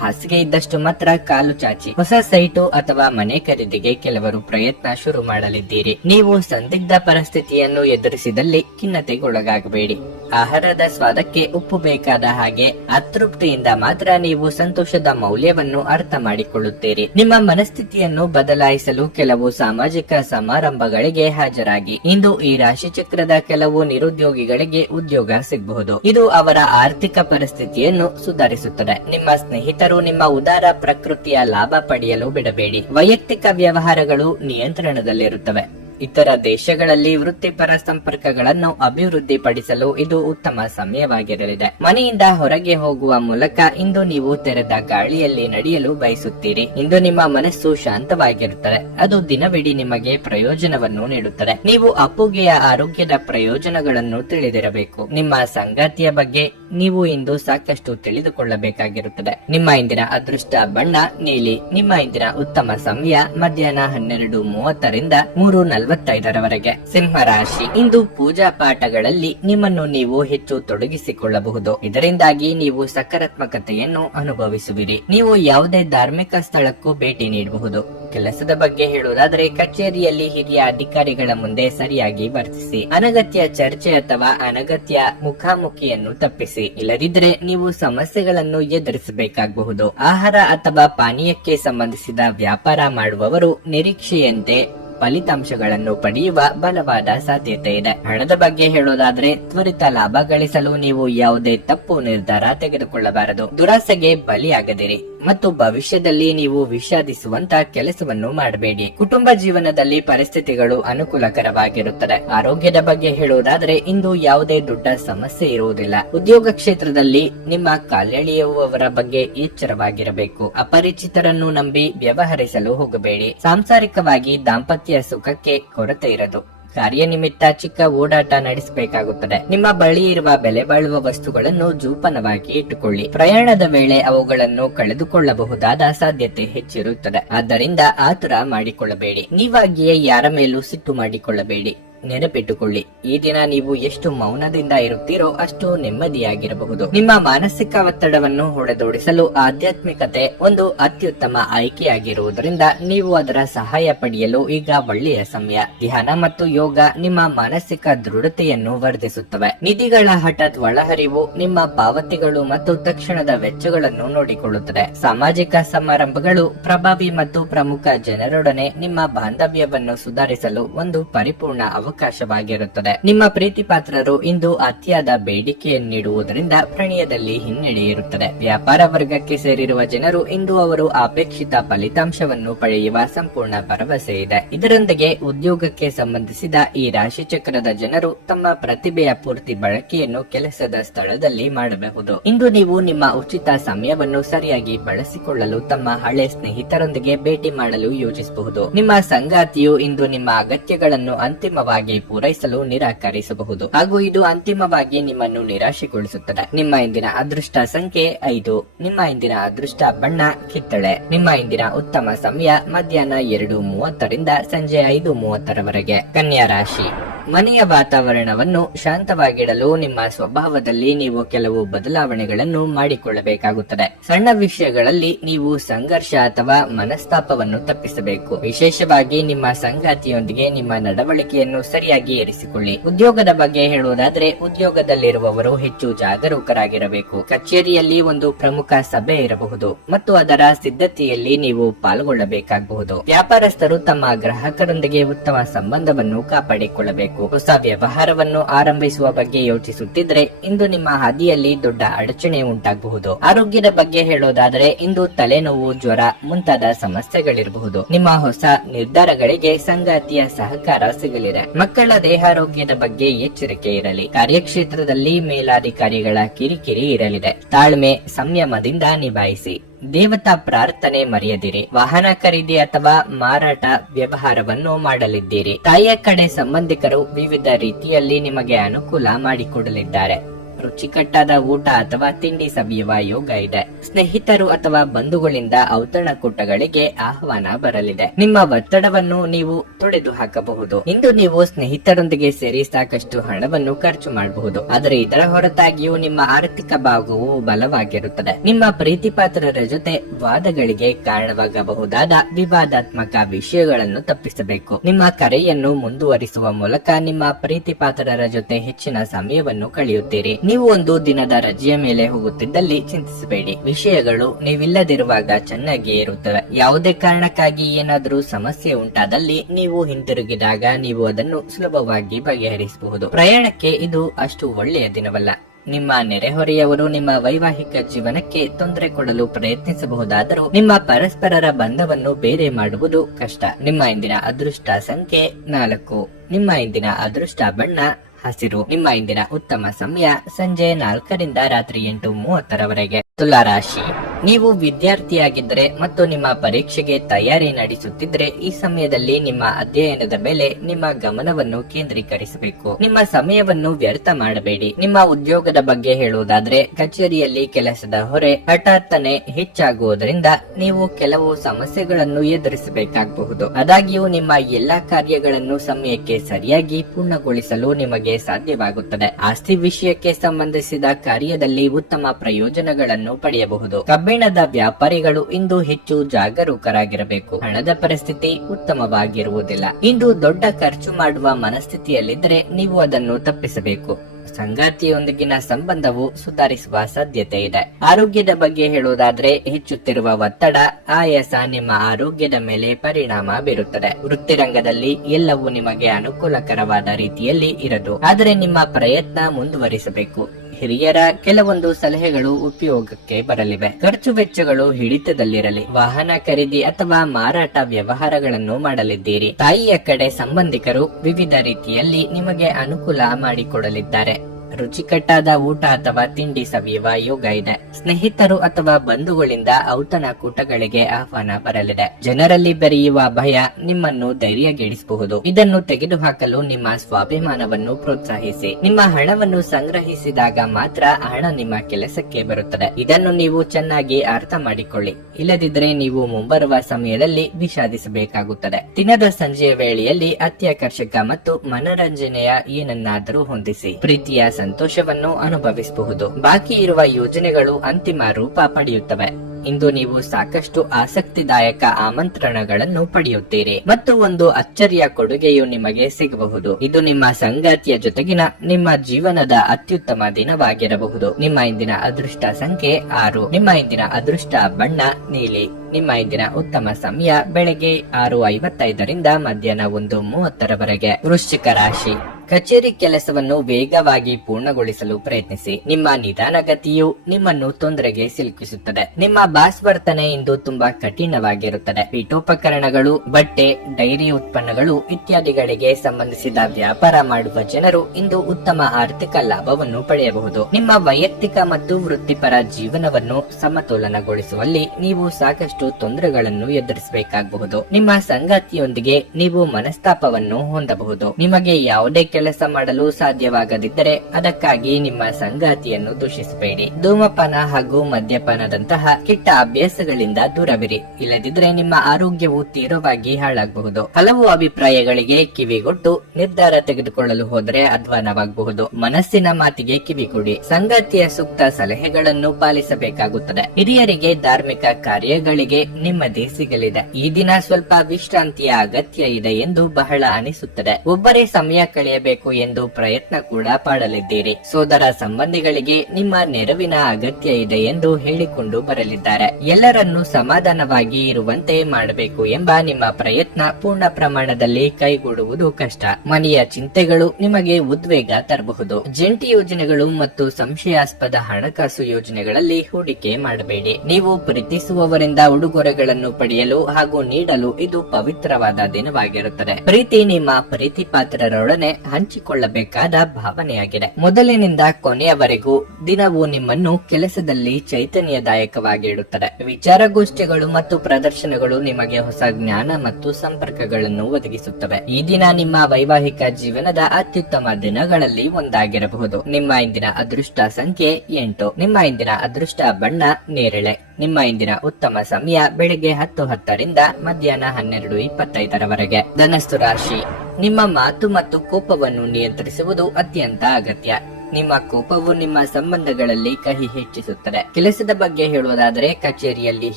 ಹಾಸಿಗೆ ಇದ್ದಷ್ಟು ಮಾತ್ರ ಕಾಲು ಚಾಚಿ. ಹೊಸ ಸೈಟು ಅಥವಾ ಮನೆ ಖರೀದಿಗೆ ಕೆಲವರು ಪ್ರಯತ್ನ ಶುರು ಮಾಡಲಿದ್ದೀರಿ. ನೀವು ಸಂದಿಗ್ಧ ಪರಿಸ್ಥಿತಿಯನ್ನು ಎದುರಿಸಿದಲ್ಲಿ ಖಿನ್ನತೆಗೊಳಗಾಗಬೇಡಿ. ಆಹಾರದ ಸ್ವಾದಕ್ಕೆ ಉಪ್ಪು ಬೇಕಾದ ಹಾಗೆ ಅತೃಪ್ತಿಯಿಂದ ಮಾತ್ರ ನೀವು ಸಂತೋಷದ ಮೌಲ್ಯವನ್ನು ಅರ್ಥ ಮಾಡಿಕೊಳ್ಳುತ್ತೀರಿ. ನಿಮ್ಮ ಮನಸ್ಥಿತಿಯನ್ನು ಬದಲಾಯಿಸಲು ಕೆಲವು ಸಾಮಾಜಿಕ ಸಮಾರಂಭಗಳಿಗೆ ಹಾಜರಾಗಿ. ಇಂದು ಈ ರಾಶಿ ಚಕ್ರದ ಕೆಲವು ನಿರುದ್ಯೋಗಿಗಳಿಗೆ ಉದ್ಯೋಗ ಸಿಗಬಹುದು. ಇದು ಅವರ ಆರ್ಥಿಕ ಪರಿಸ್ಥಿತಿಯನ್ನು ಸುಧಾರಿಸುತ್ತದೆ. ನಿಮ್ಮ ಸ್ನೇಹಿತರು ನಿಮ್ಮ ಉದಾರ ಪ್ರಕೃತಿಯ ಲಾಭ ಪಡೆಯಲು ಬಿಡಬೇಡಿ. ವೈಯಕ್ತಿಕ ವ್ಯವಹಾರಗಳು ನಿಯಂತ್ರಣದಲ್ಲಿರುತ್ತವೆ. ಇತರ ದೇಶಗಳಲ್ಲಿ ವೃತ್ತಿಪರ ಸಂಪರ್ಕಗಳನ್ನು ಅಭಿವೃದ್ಧಿಪಡಿಸಲು ಇದು ಉತ್ತಮ ಸಮಯವಾಗಿರಲಿದೆ. ಮನೆಯಿಂದ ಹೊರಗೆ ಹೋಗುವ ಮೂಲಕ ಇಂದು ನೀವು ತೆರೆದ ಗಾಳಿಯಲ್ಲಿ ನಡೆಯಲು ಬಯಸುತ್ತೀರಿ. ಇಂದು ನಿಮ್ಮ ಮನಸ್ಸು ಶಾಂತವಾಗಿರುತ್ತದೆ. ಅದು ದಿನವಿಡೀ ನಿಮಗೆ ಪ್ರಯೋಜನವನ್ನು ನೀಡುತ್ತದೆ. ನೀವು ಅಪ್ಪುಗೆಯ ಆರೋಗ್ಯದ ಪ್ರಯೋಜನಗಳನ್ನು ತಿಳಿದಿರಬೇಕು. ನಿಮ್ಮ ಸಂಗಾತಿಯ ಬಗ್ಗೆ ನೀವು ಇಂದು ಸಾಕಷ್ಟು ತಿಳಿದುಕೊಳ್ಳಬೇಕಾಗಿರುತ್ತದೆ. ನಿಮ್ಮ ಇಂದಿನ ಅದೃಷ್ಟ ಬಣ್ಣ ನೀಲಿ. ನಿಮ್ಮ ಇಂದಿನ ಉತ್ತಮ ಸಮಯ ಮಧ್ಯಾಹ್ನ 12:30 ರಿಂದ 3:45 ಸಿಂಹರಾಶಿ. ಇಂದು ಪೂಜಾ ಪಾಠಗಳಲ್ಲಿ ನಿಮ್ಮನ್ನು ನೀವು ಹೆಚ್ಚು ತೊಡಗಿಸಿಕೊಳ್ಳಬಹುದು. ಇದರಿಂದಾಗಿ ನೀವು ಸಕಾರಾತ್ಮಕತೆಯನ್ನು ಅನುಭವಿಸುವಿರಿ. ನೀವು ಯಾವುದೇ ಧಾರ್ಮಿಕ ಸ್ಥಳಕ್ಕೂ ಭೇಟಿ ನೀಡಬಹುದು. ಕೆಲಸದ ಬಗ್ಗೆ ಹೇಳುವುದಾದರೆ ಕಚೇರಿಯಲ್ಲಿ ಹಿರಿಯ ಅಧಿಕಾರಿಗಳ ಮುಂದೆ ಸರಿಯಾಗಿ ವರ್ತಿಸಿ. ಅನಗತ್ಯ ಚರ್ಚೆ ಅಥವಾ ಅನಗತ್ಯ ಮುಖಾಮುಖಿಯನ್ನು ತಪ್ಪಿಸಿ. ಇಲ್ಲದಿದ್ದರೆ ನೀವು ಸಮಸ್ಯೆಗಳನ್ನು ಎದುರಿಸಬೇಕಾಗಬಹುದು. ಆಹಾರ ಅಥವಾ ಪಾನೀಯಕ್ಕೆ ಸಂಬಂಧಿಸಿದ ವ್ಯಾಪಾರ ಮಾಡುವವರು ನಿರೀಕ್ಷೆಯಂತೆ ಫಲಿತಾಂಶಗಳನ್ನು ಪಡೆಯುವ ಬಲವಾದ ಸಾಧ್ಯತೆ ಇದೆ. ಹಣದ ಬಗ್ಗೆ ಹೇಳೋದಾದ್ರೆ ತ್ವರಿತ ಲಾಭ ಗಳಿಸಲು ನೀವು ಯಾವುದೇ ತಪ್ಪು ನಿರ್ಧಾರ ತೆಗೆದುಕೊಳ್ಳಬಾರದು. ದುರಾಸೆಗೆ ಬಲಿಯಾಗದಿರಿ. ಮತ್ತು ಭವಿಷ್ಯದಲ್ಲಿ ನೀವು ವಿಷಾದಿಸುವಂತ ಕೆಲಸವನ್ನು ಮಾಡಬೇಡಿ. ಕುಟುಂಬ ಜೀವನದಲ್ಲಿ ಪರಿಸ್ಥಿತಿಗಳು ಅನುಕೂಲಕರವಾಗಿರುತ್ತದೆ. ಆರೋಗ್ಯದ ಬಗ್ಗೆ ಹೇಳುವುದಾದರೆ ಇಂದು ಯಾವುದೇ ದೊಡ್ಡ ಸಮಸ್ಯೆ ಇರುವುದಿಲ್ಲ. ಉದ್ಯೋಗ ಕ್ಷೇತ್ರದಲ್ಲಿ ನಿಮ್ಮ ಕಾಲೆಳೆಯುವವರ ಬಗ್ಗೆ ಎಚ್ಚರವಾಗಿರಬೇಕು. ಅಪರಿಚಿತರನ್ನು ನಂಬಿ ವ್ಯವಹರಿಸಲು ಹೋಗಬೇಡಿ. ಸಾಂಸಾರಿಕವಾಗಿ ದಾಂಪತ್ಯ ಸುಖಕ್ಕೆ ಕೊರತೆ ಇರದು. ಕಾರ್ಯನಿಮಿತ್ತ ಚಿಕ್ಕ ಓಡಾಟ ನಡೆಸಬೇಕಾಗುತ್ತದೆ. ನಿಮ್ಮ ಬಳಿ ಇರುವ ಬೆಲೆ ಬಾಳುವ ವಸ್ತುಗಳನ್ನು ಜೋಪಾನವಾಗಿ ಇಟ್ಟುಕೊಳ್ಳಿ. ಪ್ರಯಾಣದ ವೇಳೆ ಅವುಗಳನ್ನು ಕಳೆದುಕೊಳ್ಳಬಹುದಾದ ಸಾಧ್ಯತೆ ಹೆಚ್ಚಿರುತ್ತದೆ. ಆದ್ದರಿಂದ ಆತುರ ಮಾಡಿಕೊಳ್ಳಬೇಡಿ. ನೀವಾಗಿಯೇ ಯಾರ ಮೇಲೂ ಸಿಟ್ಟು ಮಾಡಿಕೊಳ್ಳಬೇಡಿ. ನೆನಪಿಟ್ಟುಕೊಳ್ಳಿ, ಈ ದಿನ ನೀವು ಎಷ್ಟು ಮೌನದಿಂದ ಇರುತ್ತೀರೋ ಅಷ್ಟು ನೆಮ್ಮದಿಯಾಗಿರಬಹುದು. ನಿಮ್ಮ ಮಾನಸಿಕ ಒತ್ತಡವನ್ನು ಹೊಡೆದೋಡಿಸಲು ಆಧ್ಯಾತ್ಮಿಕತೆ ಒಂದು ಅತ್ಯುತ್ತಮ ಆಯ್ಕೆಯಾಗಿರುವುದರಿಂದ ನೀವು ಅದರ ಸಹಾಯ ಪಡೆಯಲು ಈಗ ಒಳ್ಳೆಯ ಸಮಯ. ಧ್ಯಾನ ಮತ್ತು ಯೋಗ ನಿಮ್ಮ ಮಾನಸಿಕ ದೃಢತೆಯನ್ನು ವರ್ಧಿಸುತ್ತವೆ. ನಿಧಿಗಳ ಹಠಾತ್ ಒಳಹರಿವು ನಿಮ್ಮ ಪಾವತಿಗಳು ಮತ್ತು ತಕ್ಷಣದ ವೆಚ್ಚಗಳನ್ನು ನೋಡಿಕೊಳ್ಳುತ್ತದೆ. ಸಾಮಾಜಿಕ ಸಮಾರಂಭಗಳು ಪ್ರಭಾವಿ ಮತ್ತು ಪ್ರಮುಖ ಜನರೊಡನೆ ನಿಮ್ಮ ಬಾಂಧವ್ಯವನ್ನು ಸುಧಾರಿಸಲು ಒಂದು ಪರಿಪೂರ್ಣ ಅವಕಾಶವಾಗಿರುತ್ತದೆ. ನಿಮ್ಮ ಪ್ರೀತಿ ಪಾತ್ರರು ಇಂದು ಅತಿಯಾದ ಬೇಡಿಕೆಯನ್ನಿಡುವುದರಿಂದ ಪ್ರಣಯದಲ್ಲಿ ಹಿನ್ನಡೆ ಇರುತ್ತದೆ. ವ್ಯಾಪಾರ ವರ್ಗಕ್ಕೆ ಸೇರಿರುವ ಜನರು ಇಂದು ಅವರು ಅಪೇಕ್ಷಿತ ಫಲಿತಾಂಶವನ್ನು ಪಡೆಯುವ ಸಂಪೂರ್ಣ ಭರವಸೆ ಇದೆ. ಇದರೊಂದಿಗೆ ಉದ್ಯೋಗಕ್ಕೆ ಸಂಬಂಧಿಸಿದ ಈ ರಾಶಿ ಚಕ್ರದ ಜನರು ತಮ್ಮ ಪ್ರತಿಭೆಯ ಪೂರ್ತಿ ಬಳಕೆಯನ್ನು ಕೆಲಸದ ಸ್ಥಳದಲ್ಲಿ ಮಾಡಬಹುದು. ಇಂದು ನೀವು ನಿಮ್ಮ ಉಚಿತ ಸಮಯವನ್ನು ಸರಿಯಾಗಿ ಬಳಸಿಕೊಳ್ಳಲು ತಮ್ಮ ಹಳೆ ಸ್ನೇಹಿತರೊಂದಿಗೆ ಭೇಟಿ ಮಾಡಲು ಯೋಚಿಸಬಹುದು. ನಿಮ್ಮ ಸಂಗಾತಿಯು ಇಂದು ನಿಮ್ಮ ಅಗತ್ಯಗಳನ್ನು ಅಂತಿಮವಾಗಿ ಪೂರೈಸಲು ನಿರಾಕರಿಸಬಹುದು ಹಾಗೂ ಇದು ಅಂತಿಮವಾಗಿ ನಿಮ್ಮನ್ನು ನಿರಾಶೆಗೊಳಿಸುತ್ತದೆ. ನಿಮ್ಮ ಇಂದಿನ ಅದೃಷ್ಟ ಸಂಖ್ಯೆ 5. ನಿಮ್ಮ ಇಂದಿನ ಅದೃಷ್ಟ ಬಣ್ಣ ಕಿತ್ತಳೆ. ನಿಮ್ಮ ಇಂದಿನ ಉತ್ತಮ ಸಮಯ ಮಧ್ಯಾಹ್ನ 2:30 ಸಂಜೆ 5:30 ಕನ್ಯಾ ರಾಶಿ. ಮನೆಯ ವಾತಾವರಣವನ್ನು ಶಾಂತವಾಗಿಡಲು ನಿಮ್ಮ ಸ್ವಭಾವದಲ್ಲಿ ನೀವು ಕೆಲವು ಬದಲಾವಣೆಗಳನ್ನು ಮಾಡಿಕೊಳ್ಳಬೇಕಾಗುತ್ತದೆ. ಸಣ್ಣ ವಿಷಯಗಳಲ್ಲಿ ನೀವು ಸಂಘರ್ಷ ಅಥವಾ ಮನಸ್ತಾಪವನ್ನು ತಪ್ಪಿಸಬೇಕು. ವಿಶೇಷವಾಗಿ ನಿಮ್ಮ ಸಂಗಾತಿಯೊಂದಿಗೆ ನಿಮ್ಮ ನಡವಳಿಕೆಯನ್ನು ಸರಿಯಾಗಿ ಇರಿಸಿಕೊಳ್ಳಿ. ಉದ್ಯೋಗದ ಬಗ್ಗೆ ಹೇಳುವುದಾದರೆ ಉದ್ಯೋಗದಲ್ಲಿರುವವರು ಹೆಚ್ಚು ಜಾಗರೂಕರಾಗಿರಬೇಕು. ಕಚೇರಿಯಲ್ಲಿ ಒಂದು ಪ್ರಮುಖ ಸಭೆ ಇರಬಹುದು ಮತ್ತು ಅದರ ಸಿದ್ಧತೆಯಲ್ಲಿ ನೀವು ಪಾಲ್ಗೊಳ್ಳಬೇಕಾಗಬಹುದು. ವ್ಯಾಪಾರಸ್ಥರು ತಮ್ಮ ಗ್ರಾಹಕರೊಂದಿಗೆ ಉತ್ತಮ ಸಂಬಂಧವನ್ನು ಕಾಪಾಡಿಕೊಳ್ಳಬೇಕು. ಹೊಸ ವ್ಯವಹಾರವನ್ನು ಆರಂಭಿಸುವ ಬಗ್ಗೆ ಯೋಚಿಸುತ್ತಿದ್ರೆ ಇಂದು ನಿಮ್ಮ ಹಾದಿಯಲ್ಲಿ ದೊಡ್ಡ ಅಡಚಣೆ ಉಂಟಾಗಬಹುದು. ಆರೋಗ್ಯದ ಬಗ್ಗೆ ಹೇಳೋದಾದರೆ ಇಂದು ತಲೆನೋವು, ಜ್ವರ ಮುಂತಾದ ಸಮಸ್ಯೆಗಳಿರಬಹುದು. ನಿಮ್ಮ ಹೊಸ ನಿರ್ಧಾರಗಳಿಗೆ ಸಂಗಾತಿಯ ಸಹಕಾರ ಸಿಗಲಿದೆ. ಮಕ್ಕಳ ದೇಹಾರೋಗ್ಯದ ಬಗ್ಗೆ ಎಚ್ಚರಿಕೆ ಇರಲಿ. ಕಾರ್ಯಕ್ಷೇತ್ರದಲ್ಲಿ ಮೇಲಾಧಿಕಾರಿಗಳ ಕಿರಿಕಿರಿ ಇರಲಿದೆ. ತಾಳ್ಮೆ, ಸಂಯಮದಿಂದ ನಿಭಾಯಿಸಿ. ದೇವತಾ ಪ್ರಾರ್ಥನೆ ಮರೆಯದಿರಿ. ವಾಹನ ಖರೀದಿ ಅಥವಾ ಮಾರಾಟ ವ್ಯವಹಾರವನ್ನು ಮಾಡಲಿದ್ದೀರಿ. ತಾಯಿಯ ಕಡೆ ಸಂಬಂಧಿಕರು ವಿವಿಧ ರೀತಿಯಲ್ಲಿ ನಿಮಗೆ ಅನುಕೂಲ ಮಾಡಿಕೊಡಲಿದ್ದಾರೆ. ರುಚಿಕಟ್ಟಾದ ಊಟ ಅಥವಾ ತಿಂಡಿ ಸವಿಯುವ ಯೋಗ ಇದೆ. ಸ್ನೇಹಿತರು ಅಥವಾ ಬಂಧುಗಳಿಂದ ಔತಣಕೂಟಗಳಿಗೆ ಆಹ್ವಾನ ಬರಲಿದೆ. ನಿಮ್ಮ ಒತ್ತಡವನ್ನು ನೀವು ತೊಡೆದು ಹಾಕಬಹುದು. ಇಂದು ನೀವು ಸ್ನೇಹಿತರೊಂದಿಗೆ ಸೇರಿ ಸಾಕಷ್ಟು ಹಣವನ್ನು ಖರ್ಚು ಮಾಡಬಹುದು. ಆದರೆ ಇದರ ಹೊರತಾಗಿಯೂ ನಿಮ್ಮ ಆರ್ಥಿಕ ಭಾಗವು ಬಲವಾಗಿರುತ್ತದೆ. ನಿಮ್ಮ ಪ್ರೀತಿ ಪಾತ್ರರ ಜೊತೆ ವಾದಗಳಿಗೆ ಕಾರಣವಾಗಬಹುದಾದ ವಿವಾದಾತ್ಮಕ ವಿಷಯಗಳನ್ನು ತಪ್ಪಿಸಬೇಕು. ನಿಮ್ಮ ಕರೆಯನ್ನು ಮುಂದುವರಿಸುವ ಮೂಲಕ ನಿಮ್ಮ ಪ್ರೀತಿ ಪಾತ್ರರ ಜೊತೆ ಹೆಚ್ಚಿನ ಸಮಯವನ್ನು ಕಳೆಯುತ್ತೀರಿ. ನೀವು ಒಂದು ದಿನದ ರಜೆಯ ಮೇಲೆ ಹೋಗುತ್ತಿದ್ದಲ್ಲಿ ಚಿಂತಿಸಬೇಡಿ. ವಿಷಯಗಳು ನೀವಿಲ್ಲದಿರುವಾಗ ಚೆನ್ನಾಗಿಯೇ ಇರುತ್ತವೆ. ಯಾವುದೇ ಕಾರಣಕ್ಕಾಗಿ ಏನಾದರೂ ಸಮಸ್ಯೆ ಉಂಟಾದಲ್ಲಿ ನೀವು ಹಿಂತಿರುಗಿದಾಗ ನೀವು ಅದನ್ನು ಸುಲಭವಾಗಿ ಬಗೆಹರಿಸಬಹುದು. ಪ್ರಯಾಣಕ್ಕೆ ಇದು ಅಷ್ಟು ಒಳ್ಳೆಯ ದಿನವಲ್ಲ. ನಿಮ್ಮ ನೆರೆಹೊರೆಯವರು ನಿಮ್ಮ ವೈವಾಹಿಕ ಜೀವನಕ್ಕೆ ತೊಂದರೆ ಕೊಡಲು ಪ್ರಯತ್ನಿಸಬಹುದಾದರೂ ನಿಮ್ಮ ಪರಸ್ಪರರ ಬಂಧವನ್ನು ಬೇರೆ ಮಾಡುವುದು ಕಷ್ಟ. ನಿಮ್ಮ ಇಂದಿನ ಅದೃಷ್ಟ ಸಂಖ್ಯೆ 4. ನಿಮ್ಮ ಇಂದಿನ ಅದೃಷ್ಟ ಬಣ್ಣ ಹಸಿರು. ನಿಮ್ಮ ಇಂದಿನ ಉತ್ತಮ ಸಮಯ ಸಂಜೆ 4 ರಾತ್ರಿ 8:30 ತುಲಾ ರಾಶಿ. ನೀವು ವಿದ್ಯಾರ್ಥಿಯಾಗಿದ್ದರೆ ಮತ್ತು ನಿಮ್ಮ ಪರೀಕ್ಷೆಗೆ ತಯಾರಿ ನಡೆಸುತ್ತಿದ್ರೆ ಈ ಸಮಯದಲ್ಲಿ ನಿಮ್ಮ ಅಧ್ಯಯನದ ಮೇಲೆ ನಿಮ್ಮ ಗಮನವನ್ನು ಕೇಂದ್ರೀಕರಿಸಬೇಕು. ನಿಮ್ಮ ಸಮಯವನ್ನು ವ್ಯರ್ಥ ಮಾಡಬೇಡಿ. ನಿಮ್ಮ ಉದ್ಯೋಗದ ಬಗ್ಗೆ ಹೇಳುವುದಾದ್ರೆ ಕಚೇರಿಯಲ್ಲಿ ಕೆಲಸದ ಹೊರೆ ಹಠಾತ್ತನೆ ಹೆಚ್ಚಾಗುವುದರಿಂದ ನೀವು ಕೆಲವು ಸಮಸ್ಯೆಗಳನ್ನು ಎದುರಿಸಬೇಕಾಗಬಹುದು. ಆದಾಗ್ಯೂ ನಿಮ್ಮ ಎಲ್ಲಾ ಕಾರ್ಯಗಳನ್ನು ಸಮಯಕ್ಕೆ ಸರಿಯಾಗಿ ಪೂರ್ಣಗೊಳಿಸಲು ನಿಮಗೆ ಸಾಧ್ಯವಾಗುತ್ತದೆ. ಆಸ್ತಿ ವಿಷಯಕ್ಕೆ ಸಂಬಂಧಿಸಿದ ಕಾರ್ಯದಲ್ಲಿ ಉತ್ತಮ ಪ್ರಯೋಜನಗಳನ್ನು ಪಡೆಯಬಹುದು. ಕಬ್ಬಿಣದ ವ್ಯಾಪಾರಿಗಳು ಇಂದು ಹೆಚ್ಚು ಜಾಗರೂಕರಾಗಿರಬೇಕು. ಹಣದ ಪರಿಸ್ಥಿತಿ ಉತ್ತಮವಾಗಿರುವುದಿಲ್ಲ. ಇಂದು ದೊಡ್ಡ ಖರ್ಚು ಮಾಡುವ ಮನಸ್ಥಿತಿಯಲ್ಲಿದ್ದರೆ ನೀವು ಅದನ್ನು ತಪ್ಪಿಸಬೇಕು. ಸಂಗಾತಿಯೊಂದಿಗಿನ ಸಂಬಂಧವು ಸುಧಾರಿಸುವ ಸಾಧ್ಯತೆ ಇದೆ. ಆರೋಗ್ಯದ ಬಗ್ಗೆ ಹೇಳುವುದಾದ್ರೆ ಹೆಚ್ಚುತ್ತಿರುವ ಒತ್ತಡ, ಆಯಾಸ ನಿಮ್ಮ ಆರೋಗ್ಯದ ಮೇಲೆ ಪರಿಣಾಮ ಬೀರುತ್ತದೆ. ವೃತ್ತಿರಂಗದಲ್ಲಿ ಎಲ್ಲವೂ ನಿಮಗೆ ಅನುಕೂಲಕರವಾದ ರೀತಿಯಲ್ಲಿ ಇರದು. ಆದರೆ ನಿಮ್ಮ ಪ್ರಯತ್ನ ಮುಂದುವರಿಸಬೇಕು. ಹಿರಿಯರ ಕೆಲವೊಂದು ಸಲಹೆಗಳು ಉಪಯೋಗಕ್ಕೆ ಬರಲಿವೆ. ಖರ್ಚು ವೆಚ್ಚಗಳು ಹಿಡಿತದಲ್ಲಿರಲಿ. ವಾಹನ ಖರೀದಿ ಅಥವಾ ಮಾರಾಟ ವ್ಯವಹಾರಗಳನ್ನು ಮಾಡಲಿದ್ದೀರಿ. ತಾಯಿಯ ಕಡೆ ಸಂಬಂಧಿಕರು ವಿವಿಧ ರೀತಿಯಲ್ಲಿ ನಿಮಗೆ ಅನುಕೂಲ ಮಾಡಿಕೊಡಲಿದ್ದಾರೆ. ರುಚಿಕಟ್ಟಾದ ಊಟ ಅಥವಾ ತಿಂಡಿ ಸವಿಯುವ ಯೋಗ ಇದೆ. ಸ್ನೇಹಿತರು ಅಥವಾ ಬಂಧುಗಳಿಂದ ಔತಣ ಕೂಟಗಳಿಗೆ ಆಹ್ವಾನ ಬರಲಿದೆ. ಜನರಲ್ಲಿ ಬೆರೆಯುವ ಭಯ ನಿಮ್ಮನ್ನು ಧೈರ್ಯಗೆಡಿಸಬಹುದು. ಇದನ್ನು ತೆಗೆದುಹಾಕಲು ನಿಮ್ಮ ಸ್ವಾಭಿಮಾನವನ್ನು ಪ್ರೋತ್ಸಾಹಿಸಿ. ನಿಮ್ಮ ಹಣವನ್ನು ಸಂಗ್ರಹಿಸಿದಾಗ ಮಾತ್ರ ಹಣ ನಿಮ್ಮ ಕೆಲಸಕ್ಕೆ ಬರುತ್ತದೆ. ಇದನ್ನು ನೀವು ಚೆನ್ನಾಗಿ ಅರ್ಥ ಮಾಡಿಕೊಳ್ಳಿ. ಇಲ್ಲದಿದ್ದರೆ ನೀವು ಮುಂಬರುವ ಸಮಯದಲ್ಲಿ ವಿಷಾದಿಸಬೇಕಾಗುತ್ತದೆ. ದಿನದ ಸಂಜೆಯ ವೇಳೆಯಲ್ಲಿ ಅತ್ಯಾಕರ್ಷಕ ಮತ್ತು ಮನರಂಜನೆಯ ಏನನ್ನಾದರೂ ಹೊಂದಿಸಿ ಪ್ರೀತಿಯ ಸಂತೋಷವನ್ನು ಅನುಭವಿಸಬಹುದು. ಬಾಕಿ ಇರುವ ಯೋಜನೆಗಳು ಅಂತಿಮ ರೂಪ ಪಡೆಯುತ್ತವೆ. ಇಂದು ನೀವು ಸಾಕಷ್ಟು ಆಸಕ್ತಿದಾಯಕ ಆಮಂತ್ರಣಗಳನ್ನು ಪಡೆಯುತ್ತೀರಿ ಮತ್ತು ಒಂದು ಅಚ್ಚರಿಯ ಕೊಡುಗೆಯು ನಿಮಗೆ ಸಿಗಬಹುದು. ಇದು ನಿಮ್ಮ ಸಂಗಾತಿಯ ಜೊತೆಗಿನ ನಿಮ್ಮ ಜೀವನದ ಅತ್ಯುತ್ತಮ ದಿನವಾಗಿರಬಹುದು. ನಿಮ್ಮ ಇಂದಿನ ಅದೃಷ್ಟ ಸಂಖ್ಯೆ 6. ನಿಮ್ಮ ಇಂದಿನ ಅದೃಷ್ಟ ಬಣ್ಣ ನೀಲಿ. ನಿಮ್ಮ ಇಂದಿನ ಉತ್ತಮ ಸಮಯ ಬೆಳಗ್ಗೆ 6:55ರಿಂದ ಮಧ್ಯಾಹ್ನ 1:30ರವರೆಗೆ. ವೃಶ್ಚಿಕ ರಾಶಿ. ಕಚೇರಿ ಕೆಲಸವನ್ನು ವೇಗವಾಗಿ ಪೂರ್ಣಗೊಳಿಸಲು ಪ್ರಯತ್ನಿಸಿ. ನಿಮ್ಮ ನಿಧಾನಗತಿಯು ನಿಮ್ಮನ್ನು ತೊಂದರೆಗೆ ಸಿಲುಕಿಸುತ್ತದೆ. ನಿಮ್ಮ ಬಾಸ್ ವರ್ತನೆ ಇಂದು ತುಂಬಾ ಕಠಿಣವಾಗಿರುತ್ತದೆ. ಪೀಠೋಪಕರಣಗಳು, ಬಟ್ಟೆ, ಡೈರಿ ಉತ್ಪನ್ನಗಳು ಇತ್ಯಾದಿಗಳಿಗೆ ಸಂಬಂಧಿಸಿದ ವ್ಯಾಪಾರ ಮಾಡುವ ಜನರು ಇಂದು ಉತ್ತಮ ಆರ್ಥಿಕ ಲಾಭವನ್ನು ಪಡೆಯಬಹುದು. ನಿಮ್ಮ ವೈಯಕ್ತಿಕ ಮತ್ತು ವೃತ್ತಿಪರ ಜೀವನವನ್ನು ಸಮತೋಲನಗೊಳಿಸುವಲ್ಲಿ ನೀವು ಸಾಕಷ್ಟು ತೊಂದರೆಗಳನ್ನು ಎದುರಿಸಬೇಕಾಗಬಹುದು. ನಿಮ್ಮ ಸಂಗಾತಿಯೊಂದಿಗೆ ನೀವು ಮನಸ್ತಾಪವನ್ನು ಹೊಂದಬಹುದು. ನಿಮಗೆ ಯಾವುದೇ ಕೆಲಸ ಮಾಡಲು ಸಾಧ್ಯವಾಗದಿದ್ದರೆ ಅದಕ್ಕಾಗಿ ನಿಮ್ಮ ಸಂಗಾತಿಯನ್ನು ದೂಷಿಸಬೇಡಿ. ಧೂಮಪಾನ ಹಾಗೂ ಮದ್ಯಪಾನದಂತಹ ಕೆಟ್ಟ ಅಭ್ಯಾಸಗಳಿಂದ ದೂರವಿರಿ. ಇಲ್ಲದಿದ್ದರೆ ನಿಮ್ಮ ಆರೋಗ್ಯವು ತೀವ್ರವಾಗಿ ಹಾಳಾಗಬಹುದು. ಹಲವು ಅಭಿಪ್ರಾಯಗಳಿಗೆ ಕಿವಿಗೊಟ್ಟು ನಿರ್ಧಾರ ತೆಗೆದುಕೊಳ್ಳಲು ಹೋದರೆ ಅಧ್ವಾನವಾಗಬಹುದು. ಮನಸ್ಸಿನ ಮಾತಿಗೆ ಕಿವಿಕೊಡಿ. ಸಂಗಾತಿಯ ಸೂಕ್ತ ಸಲಹೆಗಳನ್ನು ಪಾಲಿಸಬೇಕಾಗುತ್ತದೆ. ಹಿರಿಯರಿಗೆ ಧಾರ್ಮಿಕ ಕಾರ್ಯಗಳಿಗೆ ನೆಮ್ಮದಿ ಸಿಗಲಿದೆ. ಈ ದಿನ ಸ್ವಲ್ಪ ವಿಶ್ರಾಂತಿಯ ಅಗತ್ಯ ಇದೆ ಎಂದು ಬಹಳ ಅನಿಸುತ್ತದೆ. ಒಬ್ಬರೇ ಸಮಯ ಕಳೆಯಬೇಕು ಎಂದು ಪ್ರಯತ್ನ ಕೂಡ ಪಡಲಿದ್ದೀರಿ. ಸೋದರ ಸಂಬಂಧಿಗಳಿಗೆ ನಿಮ್ಮ ನೆರವಿನ ಅಗತ್ಯ ಇದೆ ಎಂದು ಹೇಳಿಕೊಂಡು ಬರಲಿದ್ದಾರೆ. ಎಲ್ಲರನ್ನೂ ಸಮಾಧಾನವಾಗಿ ಇರುವಂತೆ ಮಾಡಬೇಕು ಎಂಬ ನಿಮ್ಮ ಪ್ರಯತ್ನ ಪೂರ್ಣ ಪ್ರಮಾಣದಲ್ಲಿ ಕೈಗೂಡುವುದು ಕಷ್ಟ. ಮನೆಯ ಚಿಂತೆಗಳು ನಿಮಗೆ ಉದ್ವೇಗ ತರಬಹುದು. ಜಂಟಿ ಯೋಜನೆಗಳು ಮತ್ತು ಸಂಶಯಾಸ್ಪದ ಹಣಕಾಸು ಯೋಜನೆಗಳಲ್ಲಿ ಹೂಡಿಕೆ ಮಾಡಬೇಡಿ. ನೀವು ಪ್ರೀತಿಸುವವರಿಂದ ಉಡುಗೊರೆಗಳನ್ನು ಪಡೆಯಲು ಹಾಗೂ ನೀಡಲು ಇದು ಪವಿತ್ರವಾದ ದಿನವಾಗಿರುತ್ತದೆ. ಪ್ರೀತಿ ನಿಮ್ಮ ಪ್ರೀತಿ ಪಾತ್ರರೊಡನೆ ಹಂಚಿಕೊಳ್ಳಬೇಕಾದ ಭಾವನೆಯಾಗಿದೆ. ಮೊದಲಿನಿಂದ ಕೊನೆಯವರೆಗೂ ದಿನವೂ ನಿಮ್ಮನ್ನು ಕೆಲಸದಲ್ಲಿ ಚೈತನ್ಯದಾಯಕವಾಗಿ ಇಡುತ್ತದೆ. ವಿಚಾರಗೋಷ್ಠಿಗಳು ಮತ್ತು ಪ್ರದರ್ಶನಗಳು ನಿಮಗೆ ಹೊಸ ಜ್ಞಾನ ಮತ್ತು ಸಂಪರ್ಕಗಳನ್ನು ಒದಗಿಸುತ್ತವೆ. ಈ ದಿನ ನಿಮ್ಮ ವೈವಾಹಿಕ ಜೀವನದ ಅತ್ಯುತ್ತಮ ದಿನಗಳಲ್ಲಿ ಒಂದಾಗಿರಬಹುದು. ನಿಮ್ಮ ಇಂದಿನ ಅದೃಷ್ಟ ಸಂಖ್ಯೆ 8. ನಿಮ್ಮ ಇಂದಿನ ಅದೃಷ್ಟ ಬಣ್ಣ ನೇರಳೆ. ನಿಮ್ಮ ಇಂದಿನ ಉತ್ತಮ ಸಮಯ ಬೆಳಿಗ್ಗೆ 10:10ರಿಂದ ಮಧ್ಯಾಹ್ನ 12:25ರವರೆಗೆ. ಧನಸ್ಸು ರಾಶಿ. ನಿಮ್ಮ ಮಾತು ಮತ್ತು ಕೋಪವನ್ನು ನಿಯಂತ್ರಿಸುವುದು ಅತ್ಯಂತ ಅಗತ್ಯ. ನಿಮ್ಮ ಕೋಪವು ನಿಮ್ಮ ಸಂಬಂಧಗಳಲ್ಲಿ ಕಹಿ ಹೆಚ್ಚಿಸುತ್ತದೆ. ಕೆಲಸದ ಬಗ್ಗೆ ಹೇಳುವುದಾದರೆ ಕಚೇರಿಯಲ್ಲಿ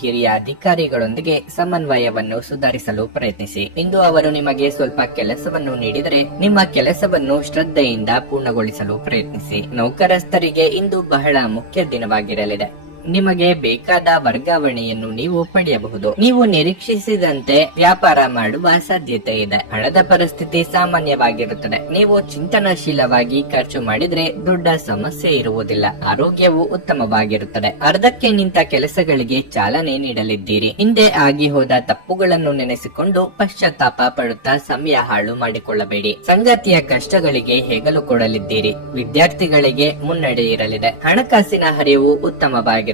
ಹಿರಿಯ ಅಧಿಕಾರಿಗಳೊಂದಿಗೆ ಸಮನ್ವಯವನ್ನು ಸುಧಾರಿಸಲು ಪ್ರಯತ್ನಿಸಿ. ಇಂದು ಅವರು ನಿಮಗೆ ಸ್ವಲ್ಪ ಕೆಲಸವನ್ನು ನೀಡಿದರೆ ನಿಮ್ಮ ಕೆಲಸವನ್ನು ಶ್ರದ್ಧೆಯಿಂದ ಪೂರ್ಣಗೊಳಿಸಲು ಪ್ರಯತ್ನಿಸಿ. ನೌಕರಸ್ಥರಿಗೆ ಇಂದು ಬಹಳ ಮುಖ್ಯ ದಿನವಾಗಿರಲಿದೆ. ನಿಮಗೆ ಬೇಕಾದ ವರ್ಗಾವಣೆಯನ್ನು ನೀವು ಪಡೆಯಬಹುದು. ನೀವು ನಿರೀಕ್ಷಿಸಿದಂತೆ ವ್ಯಾಪಾರ ಮಾಡುವ ಸಾಧ್ಯತೆ ಇದೆ. ಹಣದ ಪರಿಸ್ಥಿತಿ ಸಾಮಾನ್ಯವಾಗಿರುತ್ತದೆ. ನೀವು ಚಿಂತನಶೀಲವಾಗಿ ಖರ್ಚು ಮಾಡಿದ್ರೆ ದೊಡ್ಡ ಸಮಸ್ಯೆ ಇರುವುದಿಲ್ಲ. ಆರೋಗ್ಯವು ಉತ್ತಮವಾಗಿರುತ್ತದೆ. ಅರ್ಧಕ್ಕೆ ನಿಂತ ಕೆಲಸಗಳಿಗೆ ಚಾಲನೆ ನೀಡಲಿದ್ದೀರಿ. ಹಿಂದೆ ಆಗಿ ಹೋದ ತಪ್ಪುಗಳನ್ನು ನೆನೆಸಿಕೊಂಡು ಪಶ್ಚಾತ್ತಾಪ ಪಡುತ್ತಾ ಸಮಯ ಹಾಳು ಮಾಡಿಕೊಳ್ಳಬೇಡಿ. ಸಂಗಾತಿಯ ಕಷ್ಟಗಳಿಗೆ ಹೆಗಲು ಕೊಡಲಿದ್ದೀರಿ. ವಿದ್ಯಾರ್ಥಿಗಳಿಗೆ ಮುನ್ನಡೆ ಇರಲಿದೆ. ಹಣಕಾಸಿನ ಹರಿವು ಉತ್ತಮವಾಗಿರುತ್ತದೆ.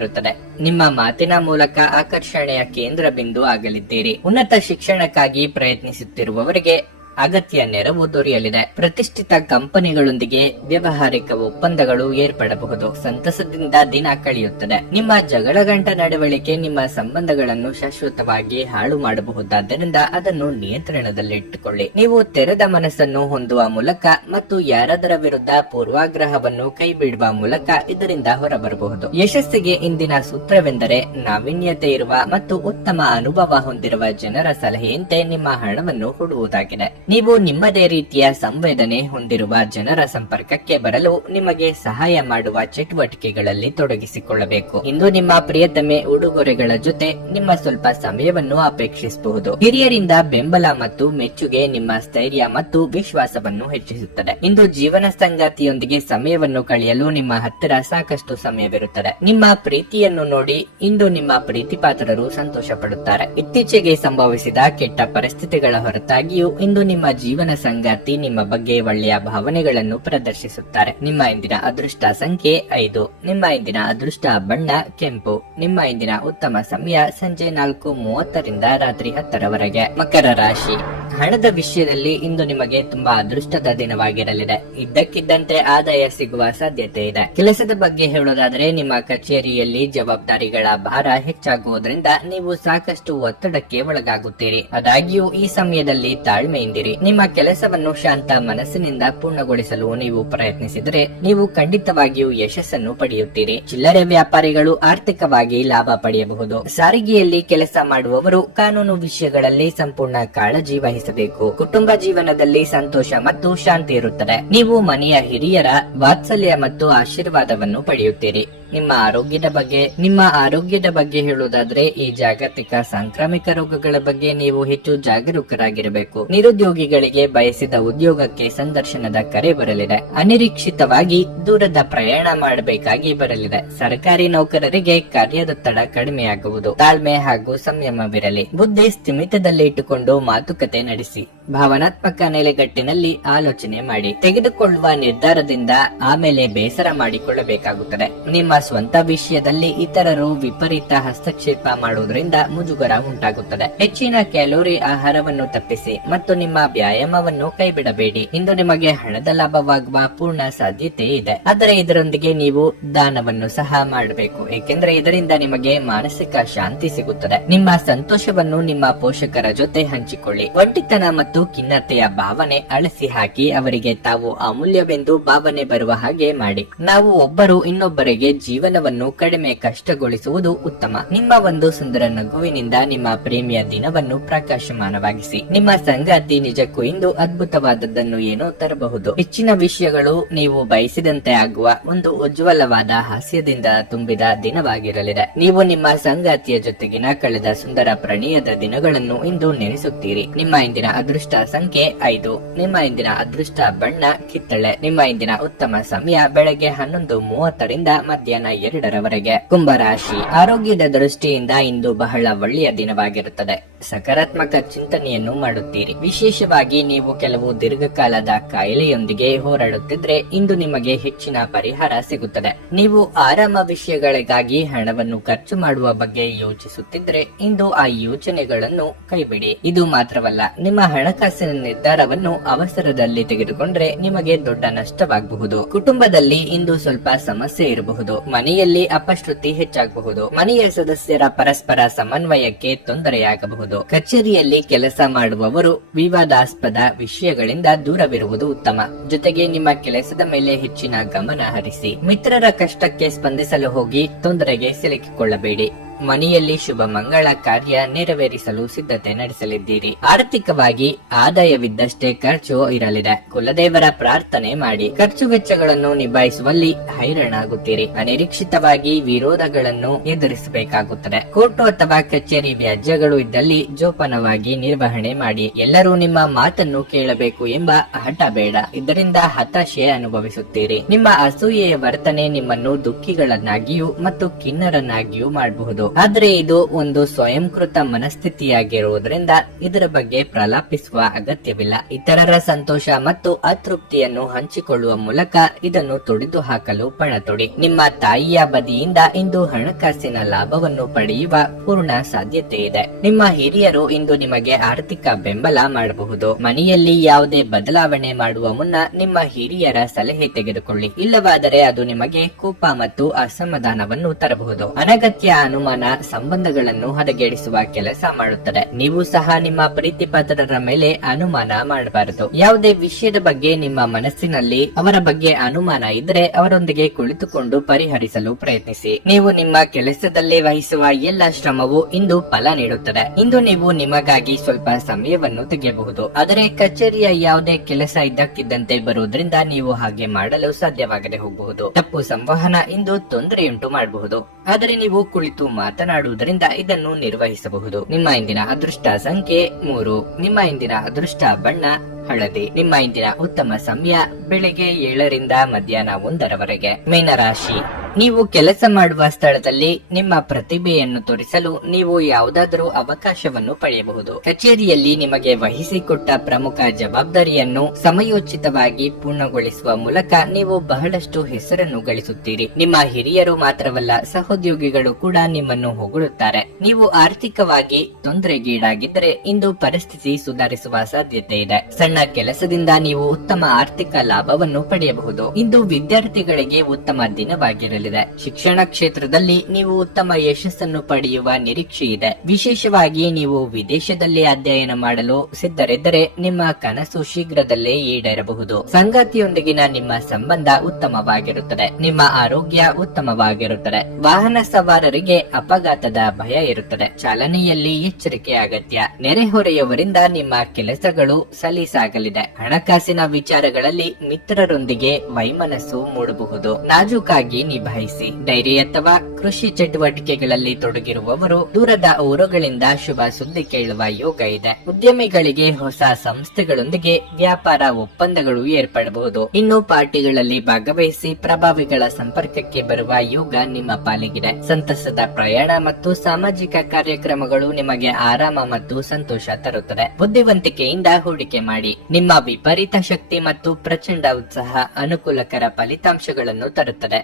ನಿಮ್ಮ ಮಾತಿನ ಮೂಲಕ ಆಕರ್ಷಣೆಯ ಕೇಂದ್ರ ಬಿಂದು ಆಗಲಿದ್ದೀರಿ. ಉನ್ನತ ಶಿಕ್ಷಣಕ್ಕಾಗಿ ಪ್ರಯತ್ನಿಸುತ್ತಿರುವವರಿಗೆ ಅಗತ್ಯ ನೆರವು ದೊರೆಯಲಿದೆ. ಪ್ರತಿಷ್ಠಿತ ಕಂಪನಿಗಳೊಂದಿಗೆ ವ್ಯವಹಾರಿಕ ಒಪ್ಪಂದಗಳು ಏರ್ಪಡಬಹುದು. ಸಂತಸದಿಂದ ದಿನ ಕಳೆಯುತ್ತದೆ. ನಿಮ್ಮ ಜಗಳಗಂಟ ನಡವಳಿಕೆ ನಿಮ್ಮ ಸಂಬಂಧಗಳನ್ನು ಶಾಶ್ವತವಾಗಿ ಹಾಳು ಮಾಡಬಹುದಾದ್ದರಿಂದ ಅದನ್ನು ನಿಯಂತ್ರಣದಲ್ಲಿಟ್ಟುಕೊಳ್ಳಿ. ನೀವು ತೆರೆದ ಮನಸ್ಸನ್ನು ಹೊಂದುವ ಮೂಲಕ ಮತ್ತು ಯಾರದರ ವಿರುದ್ಧ ಪೂರ್ವಾಗ್ರಹವನ್ನು ಕೈಬಿಡುವ ಮೂಲಕ ಇದರಿಂದ ಹೊರಬರಬಹುದು. ಯಶಸ್ಸಿಗೆ ಇಂದಿನ ಸೂತ್ರವೆಂದರೆ ನಾವೀನ್ಯತೆ ಇರುವ ಮತ್ತು ಉತ್ತಮ ಅನುಭವ ಹೊಂದಿರುವ ಜನರ ಸಲಹೆಯಂತೆ ನಿಮ್ಮ ಹಣವನ್ನು ಹೂಡುವುದಾಗಿದೆ. ನೀವು ನಿಮ್ಮದೇ ರೀತಿಯ ಸಂವೇದನೆ ಹೊಂದಿರುವ ಜನರ ಸಂಪರ್ಕಕ್ಕೆ ಬರಲು ನಿಮಗೆ ಸಹಾಯ ಮಾಡುವ ಚಟುವಟಿಕೆಗಳಲ್ಲಿ ತೊಡಗಿಸಿಕೊಳ್ಳಬೇಕು. ಇಂದು ನಿಮ್ಮ ಪ್ರಿಯತಮೆ ಉಡುಗೊರೆಗಳ ಜೊತೆ ನಿಮ್ಮ ಸ್ವಲ್ಪ ಸಮಯವನ್ನು ಅಪೇಕ್ಷಿಸಬಹುದು. ಹಿರಿಯರಿಂದ ಬೆಂಬಲ ಮತ್ತು ಮೆಚ್ಚುಗೆ ನಿಮ್ಮ ಸ್ಥೈರ್ಯ ಮತ್ತು ವಿಶ್ವಾಸವನ್ನು ಹೆಚ್ಚಿಸುತ್ತದೆ. ಇಂದು ಜೀವನ ಸಂಗಾತಿಯೊಂದಿಗೆ ಸಮಯವನ್ನು ಕಳೆಯಲು ನಿಮ್ಮ ಹತ್ತಿರ ಸಾಕಷ್ಟು ಸಮಯವಿರುತ್ತದೆ. ನಿಮ್ಮ ಪ್ರೀತಿಯನ್ನು ನೋಡಿ ಇಂದು ನಿಮ್ಮ ಪ್ರೀತಿಪಾತ್ರರು ಸಂತೋಷ ಪಡುತ್ತಾರೆ. ಇತ್ತೀಚೆಗೆ ಸಂಭವಿಸಿದ ಕೆಟ್ಟ ಪರಿಸ್ಥಿತಿಗಳ ಹೊರತಾಗಿಯೂ ಇಂದು ನಿಮ್ಮ ಜೀವನ ಸಂಗಾತಿ ನಿಮ್ಮ ಬಗ್ಗೆ ಒಳ್ಳೆಯ ಭಾವನೆಗಳನ್ನು ಪ್ರದರ್ಶಿಸುತ್ತಾರೆ. ನಿಮ್ಮ ಇಂದಿನ ಅದೃಷ್ಟ ಸಂಖ್ಯೆ 5. ನಿಮ್ಮ ಇಂದಿನ ಅದೃಷ್ಟ ಬಣ್ಣ ಕೆಂಪು. ನಿಮ್ಮ ಇಂದಿನ ಉತ್ತಮ ಸಮಯ ಸಂಜೆ 4:30 ರಿಂದ ರಾತ್ರಿ 10 ರವರೆಗೆ. ಮಕರ ರಾಶಿ. ಹಣದ ವಿಷಯದಲ್ಲಿ ಇಂದು ನಿಮಗೆ ತುಂಬಾ ಅದೃಷ್ಟದ ದಿನವಾಗಿರಲಿದೆ. ಇದ್ದಕ್ಕಿದ್ದಂತೆ ಆದಾಯ ಸಿಗುವ ಸಾಧ್ಯತೆ ಇದೆ. ಕೆಲಸದ ಬಗ್ಗೆ ಹೇಳೋದಾದರೆ ನಿಮ್ಮ ಕಚೇರಿಯಲ್ಲಿ ಜವಾಬ್ದಾರಿಗಳ ಭಾರ ಹೆಚ್ಚಾಗುವುದರಿಂದ ನೀವು ಸಾಕಷ್ಟು ಒತ್ತಡಕ್ಕೆ ಒಳಗಾಗುತ್ತೀರಿ. ಆದಾಗ್ಯೂ ಈ ಸಮಯದಲ್ಲಿ ತಾಳ್ಮೆಯಿಂದಿರಿ. ನಿಮ್ಮ ಕೆಲಸವನ್ನು ಶಾಂತ ಮನಸ್ಸಿನಿಂದ ಪೂರ್ಣಗೊಳಿಸಲು ನೀವು ಪ್ರಯತ್ನಿಸಿದರೆ ನೀವು ಖಂಡಿತವಾಗಿಯೂ ಯಶಸ್ಸನ್ನು ಪಡೆಯುತ್ತೀರಿ. ಚಿಲ್ಲರೆ ವ್ಯಾಪಾರಿಗಳು ಆರ್ಥಿಕವಾಗಿ ಲಾಭ ಪಡೆಯಬಹುದು. ಸಾರಿಗೆಯಲ್ಲಿ ಕೆಲಸ ಮಾಡುವವರು ಕಾನೂನು ವಿಷಯಗಳಲ್ಲಿ ಸಂಪೂರ್ಣ ಕಾಳಜಿ ವಹಿಸಬೇಕು. ಕುಟುಂಬ ಜೀವನದಲ್ಲಿ ಸಂತೋಷ ಮತ್ತು ಶಾಂತಿ ಇರುತ್ತದೆ. ನೀವು ಮನೆಯ ಹಿರಿಯರ ವಾತ್ಸಲ್ಯ ಮತ್ತು ಆಶೀರ್ವಾದವನ್ನು ಪಡೆಯುತ್ತೀರಿ. ನಿಮ್ಮ ಆರೋಗ್ಯದ ಬಗ್ಗೆ ಹೇಳುವುದಾದ್ರೆ ಈ ಜಾಗತಿಕ ಸಾಂಕ್ರಾಮಿಕ ರೋಗಗಳ ಬಗ್ಗೆ ನೀವು ಹೆಚ್ಚು ಜಾಗರೂಕರಾಗಿರಬೇಕು. ನಿರುದ್ಯೋಗಿಗಳಿಗೆ ಬಯಸಿದ ಉದ್ಯೋಗಕ್ಕೆ ಸಂದರ್ಶನದ ಕರೆ ಬರಲಿದೆ. ಅನಿರೀಕ್ಷಿತವಾಗಿ ದೂರದ ಪ್ರಯಾಣ ಮಾಡಬೇಕಾಗಿ ಬರಲಿದೆ. ಸರ್ಕಾರಿ ನೌಕರರಿಗೆ ಕಾರ್ಯದೊತ್ತಡ ಕಡಿಮೆಯಾಗುವುದು. ತಾಳ್ಮೆ ಹಾಗೂ ಸಂಯಮವಿರಲಿ. ಬುದ್ಧಿ ಸ್ಥಿಮಿತದಲ್ಲಿ ಇಟ್ಟುಕೊಂಡು ಮಾತುಕತೆ ನಡೆಸಿ. ಭಾವನಾತ್ಮಕ ನೆಲೆಗಟ್ಟಿನಲ್ಲಿ ಆಲೋಚನೆ ಮಾಡಿ. ತೆಗೆದುಕೊಳ್ಳುವ ನಿರ್ಧಾರದಿಂದ ಆಮೇಲೆ ಬೇಸರ ಮಾಡಿಕೊಳ್ಳಬೇಕಾಗುತ್ತದೆ. ನಿಮ್ಮ ಸ್ವಂತ ವಿಷಯದಲ್ಲಿ ಇತರರು ವಿಪರೀತ ಹಸ್ತಕ್ಷೇಪ ಮಾಡುವುದರಿಂದ ಮುಜುಗರ ಉಂಟಾಗುತ್ತದೆ. ಹೆಚ್ಚಿನ ಕ್ಯಾಲೋರಿ ಆಹಾರವನ್ನು ತಪ್ಪಿಸಿ ಮತ್ತು ನಿಮ್ಮ ವ್ಯಾಯಾಮವನ್ನು ಕೈಬಿಡಬೇಡಿ. ಇಂದು ನಿಮಗೆ ಹಣದ ಲಾಭವಾಗುವ ಪೂರ್ಣ ಸಾಧ್ಯತೆ ಇದೆ. ಆದರೆ ಇದರೊಂದಿಗೆ ನೀವು ದಾನವನ್ನು ಸಹ ಮಾಡಬೇಕು, ಏಕೆಂದರೆ ಇದರಿಂದ ನಿಮಗೆ ಮಾನಸಿಕ ಶಾಂತಿ ಸಿಗುತ್ತದೆ. ನಿಮ್ಮ ಸಂತೋಷವನ್ನು ನಿಮ್ಮ ಪೋಷಕರ ಜೊತೆ ಹಂಚಿಕೊಳ್ಳಿ. ಒಂಟಿತನ ಮತ್ತು ಖಿನ್ನತೆಯ ಭಾವನೆ ಅಳಿಸಿ ಹಾಕಿ ಅವರಿಗೆ ತಾವು ಅಮೂಲ್ಯವೆಂದು ಭಾವನೆ ಬರುವ ಹಾಗೆ ಮಾಡಿ. ನಾವು ಒಬ್ಬರು ಇನ್ನೊಬ್ಬರಿಗೆ ಜೀವನವನ್ನು ಕಡಿಮೆ ಕಷ್ಟಗೊಳಿಸುವುದು ಉತ್ತಮ. ನಿಮ್ಮ ಒಂದು ಸುಂದರ ನಗುವಿನಿಂದ ನಿಮ್ಮ ಪ್ರೇಮಿಯ ದಿನವನ್ನು ಪ್ರಕಾಶಮಾನವಾಗಿಸಿ. ನಿಮ್ಮ ಸಂಗಾತಿ ನಿಜಕ್ಕೂ ಇಂದು ಅದ್ಭುತವಾದದ್ದನ್ನು ಏನೋ ತರಬಹುದು. ಹೆಚ್ಚಿನ ವಿಷಯಗಳು ನೀವು ಬಯಸಿದಂತೆ ಆಗುವ ಒಂದು ಉಜ್ವಲವಾದ ಹಾಸ್ಯದಿಂದ ತುಂಬಿದ ದಿನವಾಗಿರಲಿದೆ. ನೀವು ನಿಮ್ಮ ಸಂಗಾತಿಯ ಜೊತೆಗಿನ ಕಳೆದ ಸುಂದರ ಪ್ರಣಯದ ದಿನಗಳನ್ನು ಇಂದು ನೆನೆಸುತ್ತೀರಿ. ನಿಮ್ಮ ಇಂದಿನ ಅದೃಷ್ಟ ಸಂಖ್ಯೆ 5. ನಿಮ್ಮ ಇಂದಿನ ಅದೃಷ್ಟ ಬಣ್ಣ ಕಿತ್ತಳೆ. ನಿಮ್ಮ ಇಂದಿನ ಉತ್ತಮ ಸಮಯ ಬೆಳಗ್ಗೆ 11:30 ರಿಂದ ಮಧ್ಯಾಹ್ನ 2 ರವರೆಗೆ. ಕುಂಭರಾಶಿ. ಆರೋಗ್ಯದ ದೃಷ್ಟಿಯಿಂದ ಇಂದು ಬಹಳ ಒಳ್ಳೆಯ ದಿನವಾಗಿರುತ್ತದೆ. ಸಕಾರಾತ್ಮಕ ಚಿಂತನೆಯನ್ನು ಮಾಡುತ್ತೀರಿ. ವಿಶೇಷವಾಗಿ ನೀವು ಕೆಲವು ದೀರ್ಘಕಾಲದ ಕಾಯಿಲೆಯೊಂದಿಗೆ ಹೋರಾಡುತ್ತಿದ್ರೆ ಇಂದು ನಿಮಗೆ ಹೆಚ್ಚಿನ ಪರಿಹಾರ ಸಿಗುತ್ತದೆ. ನೀವು ಆರಾಮ ವಿಷಯಗಳಿಗಾಗಿ ಹಣವನ್ನು ಖರ್ಚು ಮಾಡುವ ಬಗ್ಗೆ ಯೋಚಿಸುತ್ತಿದ್ರೆ ಇಂದು ಆ ಯೋಚನೆಗಳನ್ನು ಕೈಬಿಡಿ. ಇದು ಮಾತ್ರವಲ್ಲ, ನಿಮ್ಮ ಹಣಕಾಸಿನ ನಿರ್ಧಾರವನ್ನು ಅವಸರದಲ್ಲಿ ತೆಗೆದುಕೊಂಡ್ರೆ ನಿಮಗೆ ದೊಡ್ಡ ನಷ್ಟವಾಗಬಹುದು. ಕುಟುಂಬದಲ್ಲಿ ಇಂದು ಸ್ವಲ್ಪ ಸಮಸ್ಯೆ ಇರಬಹುದು. ಮನೆಯಲ್ಲಿ ಅಪಶ್ರುತಿ ಹೆಚ್ಚಾಗಬಹುದು. ಮನೆಯ ಸದಸ್ಯರ ಪರಸ್ಪರ ಸಮನ್ವಯಕ್ಕೆ ತೊಂದರೆಯಾಗಬಹುದು. ಕಚೇರಿಯಲ್ಲಿ ಕೆಲಸ ಮಾಡುವವರು ವಿವಾದಾಸ್ಪದ ವಿಷಯಗಳಿಂದ ದೂರವಿರುವುದು ಉತ್ತಮ. ಜೊತೆಗೆ ನಿಮ್ಮ ಕೆಲಸದ ಮೇಲೆ ಹೆಚ್ಚಿನ ಗಮನ ಹರಿಸಿ. ಮಿತ್ರರ ಕಷ್ಟಕ್ಕೆ ಸ್ಪಂದಿಸಲು ಹೋಗಿ ತೊಂದರೆಗೆ ಸಿಲುಕಿಕೊಳ್ಳಬೇಡಿ. ಮನೆಯಲ್ಲಿ ಶುಭ ಮಂಗಳ ಕಾರ್ಯ ನೆರವೇರಿಸಲು ಸಿದ್ಧತೆ ನಡೆಸಲಿದ್ದೀರಿ. ಆರ್ಥಿಕವಾಗಿ ಆದಾಯವಿದ್ದಷ್ಟೇ ಖರ್ಚು ಇರಲಿದೆ. ಕುಲದೇವರ ಪ್ರಾರ್ಥನೆ ಮಾಡಿ. ಖರ್ಚು ವೆಚ್ಚಗಳನ್ನು ನಿಭಾಯಿಸುವಲ್ಲಿ ಹೈರಾಣಾಗುತ್ತೀರಿ. ಅನಿರೀಕ್ಷಿತವಾಗಿ ವಿರೋಧಗಳನ್ನು ಎದುರಿಸಬೇಕಾಗುತ್ತದೆ. ಕೋರ್ಟು ಅಥವಾ ಕಚೇರಿ ವ್ಯಾಜ್ಯಗಳು ಇದ್ದಲ್ಲಿ ಜೋಪಾನವಾಗಿ ನಿರ್ವಹಣೆ ಮಾಡಿ. ಎಲ್ಲರೂ ನಿಮ್ಮ ಮಾತನ್ನು ಕೇಳಬೇಕು ಎಂಬ ಹಠ ಬೇಡ. ಇದರಿಂದ ಹತಾಶೆ ಅನುಭವಿಸುತ್ತೀರಿ. ನಿಮ್ಮ ಅಸೂಯೆಯ ವರ್ತನೆ ನಿಮ್ಮನ್ನು ದುಃಖಿಗಳನ್ನಾಗಿಯೂ ಮತ್ತು ಖಿನ್ನರನ್ನಾಗಿಯೂ ಮಾಡಬಹುದು. ಆದ್ರೆ ಇದು ಒಂದು ಸ್ವಯಂಕೃತ ಮನಸ್ಥಿತಿಯಾಗಿರುವುದರಿಂದ ಇದರ ಬಗ್ಗೆ ಪ್ರಲಾಪಿಸುವ ಅಗತ್ಯವಿಲ್ಲ. ಇತರರ ಸಂತೋಷ ಮತ್ತು ಅತೃಪ್ತಿಯನ್ನು ಹಂಚಿಕೊಳ್ಳುವ ಮೂಲಕ ಇದನ್ನು ತೊಡೆದು ಹಾಕಲು ಪಣತೊಡಿ. ನಿಮ್ಮ ತಾಯಿಯ ಬದಿಯಿಂದ ಇಂದು ಹಣಕಾಸಿನ ಲಾಭವನ್ನು ಪಡೆಯುವ ಪೂರ್ಣ ಸಾಧ್ಯತೆ ಇದೆ. ನಿಮ್ಮ ಹಿರಿಯರು ಇಂದು ನಿಮಗೆ ಆರ್ಥಿಕ ಬೆಂಬಲ ಮಾಡಬಹುದು. ಮನೆಯಲ್ಲಿ ಯಾವುದೇ ಬದಲಾವಣೆ ಮಾಡುವ ಮುನ್ನ ನಿಮ್ಮ ಹಿರಿಯರ ಸಲಹೆ ತೆಗೆದುಕೊಳ್ಳಿ. ಇಲ್ಲವಾದರೆ ಅದು ನಿಮಗೆ ಕೋಪ ಮತ್ತು ಅಸಮಾಧಾನವನ್ನು ತರಬಹುದು. ಅನಗತ್ಯ ಅನುಮಾನ ಅನುಮಾನ ಸಂಬಂಧಗಳನ್ನು ಹದಗೆಡಿಸುವ ಕೆಲಸ ಮಾಡುತ್ತದೆ. ನೀವು ಸಹ ನಿಮ್ಮ ಪ್ರೀತಿ ಪಾತ್ರರ ಮೇಲೆ ಅನುಮಾನ ಮಾಡಬಾರದು. ಯಾವುದೇ ವಿಷಯದ ಬಗ್ಗೆ ನಿಮ್ಮ ಮನಸ್ಸಿನಲ್ಲಿ ಅವರ ಬಗ್ಗೆ ಅನುಮಾನ ಇದ್ರೆ ಅವರೊಂದಿಗೆ ಕುಳಿತುಕೊಂಡು ಪರಿಹರಿಸಲು ಪ್ರಯತ್ನಿಸಿ. ನೀವು ನಿಮ್ಮ ಕೆಲಸದಲ್ಲಿ ವಹಿಸುವ ಎಲ್ಲ ಶ್ರಮವು ಇಂದು ಫಲ ನೀಡುತ್ತದೆ. ಇಂದು ನೀವು ನಿಮಗಾಗಿ ಸ್ವಲ್ಪ ಸಮಯವನ್ನು ತೆಗೆಯಬಹುದು. ಆದರೆ ಕಚೇರಿಯ ಯಾವುದೇ ಕೆಲಸ ಇದ್ದಕ್ಕಿದ್ದಂತೆ ಬರುವುದರಿಂದ ನೀವು ಹಾಗೆ ಮಾಡಲು ಸಾಧ್ಯವಾಗದೆ ಹೋಗಬಹುದು. ತಪ್ಪು ಸಂವಹನ ಇಂದು ತೊಂದರೆಯುಂಟು ಮಾಡಬಹುದು. ಆದರೆ ನೀವು ಕುಳಿತು ಮಾತನಾಡುವುದರಿಂದ ಇದನ್ನು ನಿರ್ವಹಿಸಬಹುದು. ನಿಮ್ಮ ಇಂದಿನ ಅದೃಷ್ಟ ಸಂಖ್ಯೆ 3. ನಿಮ್ಮ ಇಂದಿನ ಅದೃಷ್ಟ ಬಣ್ಣ ಹಳದಿ. ನಿಮ್ಮ ಇಂದಿನ ಉತ್ತಮ ಸಮಯ ಬೆಳಿಗ್ಗೆ 7 ರಿಂದ ಮಧ್ಯಾಹ್ನ 1 ಮೀನರಾಶಿ, ನೀವು ಕೆಲಸ ಮಾಡುವ ಸ್ಥಳದಲ್ಲಿ ನಿಮ್ಮ ಪ್ರತಿಭೆಯನ್ನು ತೋರಿಸಲು ನೀವು ಯಾವುದಾದರೂ ಅವಕಾಶವನ್ನು ಪಡೆಯಬಹುದು. ಕಚೇರಿಯಲ್ಲಿ ನಿಮಗೆ ವಹಿಸಿಕೊಟ್ಟ ಪ್ರಮುಖ ಜವಾಬ್ದಾರಿಯನ್ನು ಸಮಯೋಚಿತವಾಗಿ ಪೂರ್ಣಗೊಳಿಸುವ ಮೂಲಕ ನೀವು ಬಹಳಷ್ಟು ಹೆಸರನ್ನು ಗಳಿಸುತ್ತೀರಿ. ನಿಮ್ಮ ಹಿರಿಯರು ಮಾತ್ರವಲ್ಲ, ಸಹೋದ್ಯೋಗಿಗಳು ಕೂಡ ನಿಮ್ಮನ್ನು ಹೊಗಳುತ್ತಾರೆ. ನೀವು ಆರ್ಥಿಕವಾಗಿ ತೊಂದರೆಗೀಡಾಗಿದ್ದರೆ ಇಂದು ಪರಿಸ್ಥಿತಿ ಸುಧಾರಿಸುವ ಸಾಧ್ಯತೆ ಇದೆ. ಸಣ್ಣ ಕೆಲಸದಿಂದ ನೀವು ಉತ್ತಮ ಆರ್ಥಿಕ ಲಾಭವನ್ನು ಪಡೆಯಬಹುದು. ಇಂದು ವಿದ್ಯಾರ್ಥಿಗಳಿಗೆ ಉತ್ತಮ ದಿನವಾಗಿರಲಿದೆ. ಶಿಕ್ಷಣ ಕ್ಷೇತ್ರದಲ್ಲಿ ನೀವು ಉತ್ತಮ ಯಶಸ್ಸನ್ನು ಪಡೆಯುವ ನಿರೀಕ್ಷೆ ಇದೆ. ವಿಶೇಷವಾಗಿ ನೀವು ವಿದೇಶದಲ್ಲಿ ಅಧ್ಯಯನ ಮಾಡಲು ಸಿದ್ಧರಿದ್ದರೆ ನಿಮ್ಮ ಕನಸು ಶೀಘ್ರದಲ್ಲೇ ಈಡೇರಬಹುದು. ಸಂಗಾತಿಯೊಂದಿಗಿನ ನಿಮ್ಮ ಸಂಬಂಧ ಉತ್ತಮವಾಗಿರುತ್ತದೆ. ನಿಮ್ಮ ಆರೋಗ್ಯ ಉತ್ತಮವಾಗಿರುತ್ತದೆ. ವಾಹನ ಸವಾರರಿಗೆ ಅಪಘಾತದ ಭಯ ಇರುತ್ತದೆ. ಚಾಲನೆಯಲ್ಲಿ ಎಚ್ಚರಿಕೆ ಅಗತ್ಯ. ನೆರೆಹೊರೆಯವರಿಂದ ನಿಮ್ಮ ಕೆಲಸಗಳು ಸಲೀಸಾಗಲಿದೆ. ಹಣಕಾಸಿನ ವಿಚಾರಗಳಲ್ಲಿ ಮಿತ್ರರೊಂದಿಗೆ ವೈಮನಸ್ಸು ಮೂಡಬಹುದು. ನಾಜೂಕಾಗಿ ನಿಭಾಯಿಸಿ. ಡೈರಿ ಅಥವಾ ಕೃಷಿ ಚಟುವಟಿಕೆಗಳಲ್ಲಿ ತೊಡಗಿರುವವರು ದೂರದ ಊರುಗಳಿಂದ ಶುಭ ಸುದ್ದಿ ಕೇಳುವ ಯೋಗ ಇದೆ. ಉದ್ಯಮಿಗಳಿಗೆ ಹೊಸ ಸಂಸ್ಥೆಗಳೊಂದಿಗೆ ವ್ಯಾಪಾರ ಒಪ್ಪಂದಗಳು ಏರ್ಪಡಬಹುದು. ಇನ್ನು ಪಾರ್ಟಿಗಳಲ್ಲಿ ಭಾಗವಹಿಸಿ ಪ್ರಭಾವಿಗಳ ಸಂಪರ್ಕಕ್ಕೆ ಬರುವ ಯೋಗ ನಿಮ್ಮ ಪಾಲಿಗಿದೆ. ಸಂತಸದ ಪ್ರಯಾಣ ಮತ್ತು ಸಾಮಾಜಿಕ ಕಾರ್ಯಕ್ರಮಗಳು ನಿಮಗೆ ಆರಾಮ ಮತ್ತು ಸಂತೋಷ ತರುತ್ತದೆ. ಬುದ್ಧಿವಂತಿಕೆಯಿಂದ ಹೂಡಿಕೆ ಮಾಡಿ. ನಿಮ್ಮ ವಿಪರೀತ ಶಕ್ತಿ ಮತ್ತು ಪ್ರಚಂಡ ಉತ್ಸಾಹ ಅನುಕೂಲಕರ ಫಲಿತಾಂಶಗಳನ್ನು ತರುತ್ತದೆ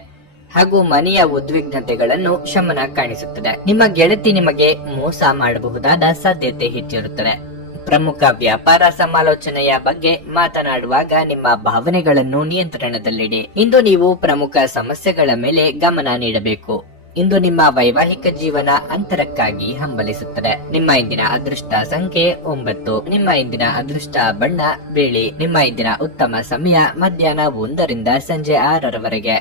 ಹಾಗೂ ಮನೆಯ ಉದ್ವಿಗ್ನತೆಗಳನ್ನು ಶಮನ ಕಾಣಿಸುತ್ತದೆ. ನಿಮ್ಮ ಗೆಳತಿ ನಿಮಗೆ ಮೋಸ ಮಾಡಬಹುದಾದ ಸಾಧ್ಯತೆ ಹೆಚ್ಚಿರುತ್ತದೆ. ಪ್ರಮುಖ ವ್ಯಾಪಾರ ಸಮಾಲೋಚನೆಯ ಬಗ್ಗೆ ಮಾತನಾಡುವಾಗ ನಿಮ್ಮ ಭಾವನೆಗಳನ್ನು ನಿಯಂತ್ರಣದಲ್ಲಿಡಿ. ಇಂದು ನೀವು ಪ್ರಮುಖ ಸಮಸ್ಯೆಗಳ ಮೇಲೆ ಗಮನ ನೀಡಬೇಕು. ಇಂದು ನಿಮ್ಮ ವೈವಾಹಿಕ ಜೀವನ ಅಂತರಕ್ಕಾಗಿ ಹಂಬಲಿಸುತ್ತದೆ. ನಿಮ್ಮ ಇಂದಿನ ಅದೃಷ್ಟ ಸಂಖ್ಯೆ 9. ನಿಮ್ಮ ಇಂದಿನ ಅದೃಷ್ಟ ಬಣ್ಣ ಬಿಳಿ. ನಿಮ್ಮ ಇಂದಿನ ಉತ್ತಮ ಸಮಯ ಮಧ್ಯಾಹ್ನ 1 ರಿಂದ ಸಂಜೆ 6 ರವರೆಗೆ.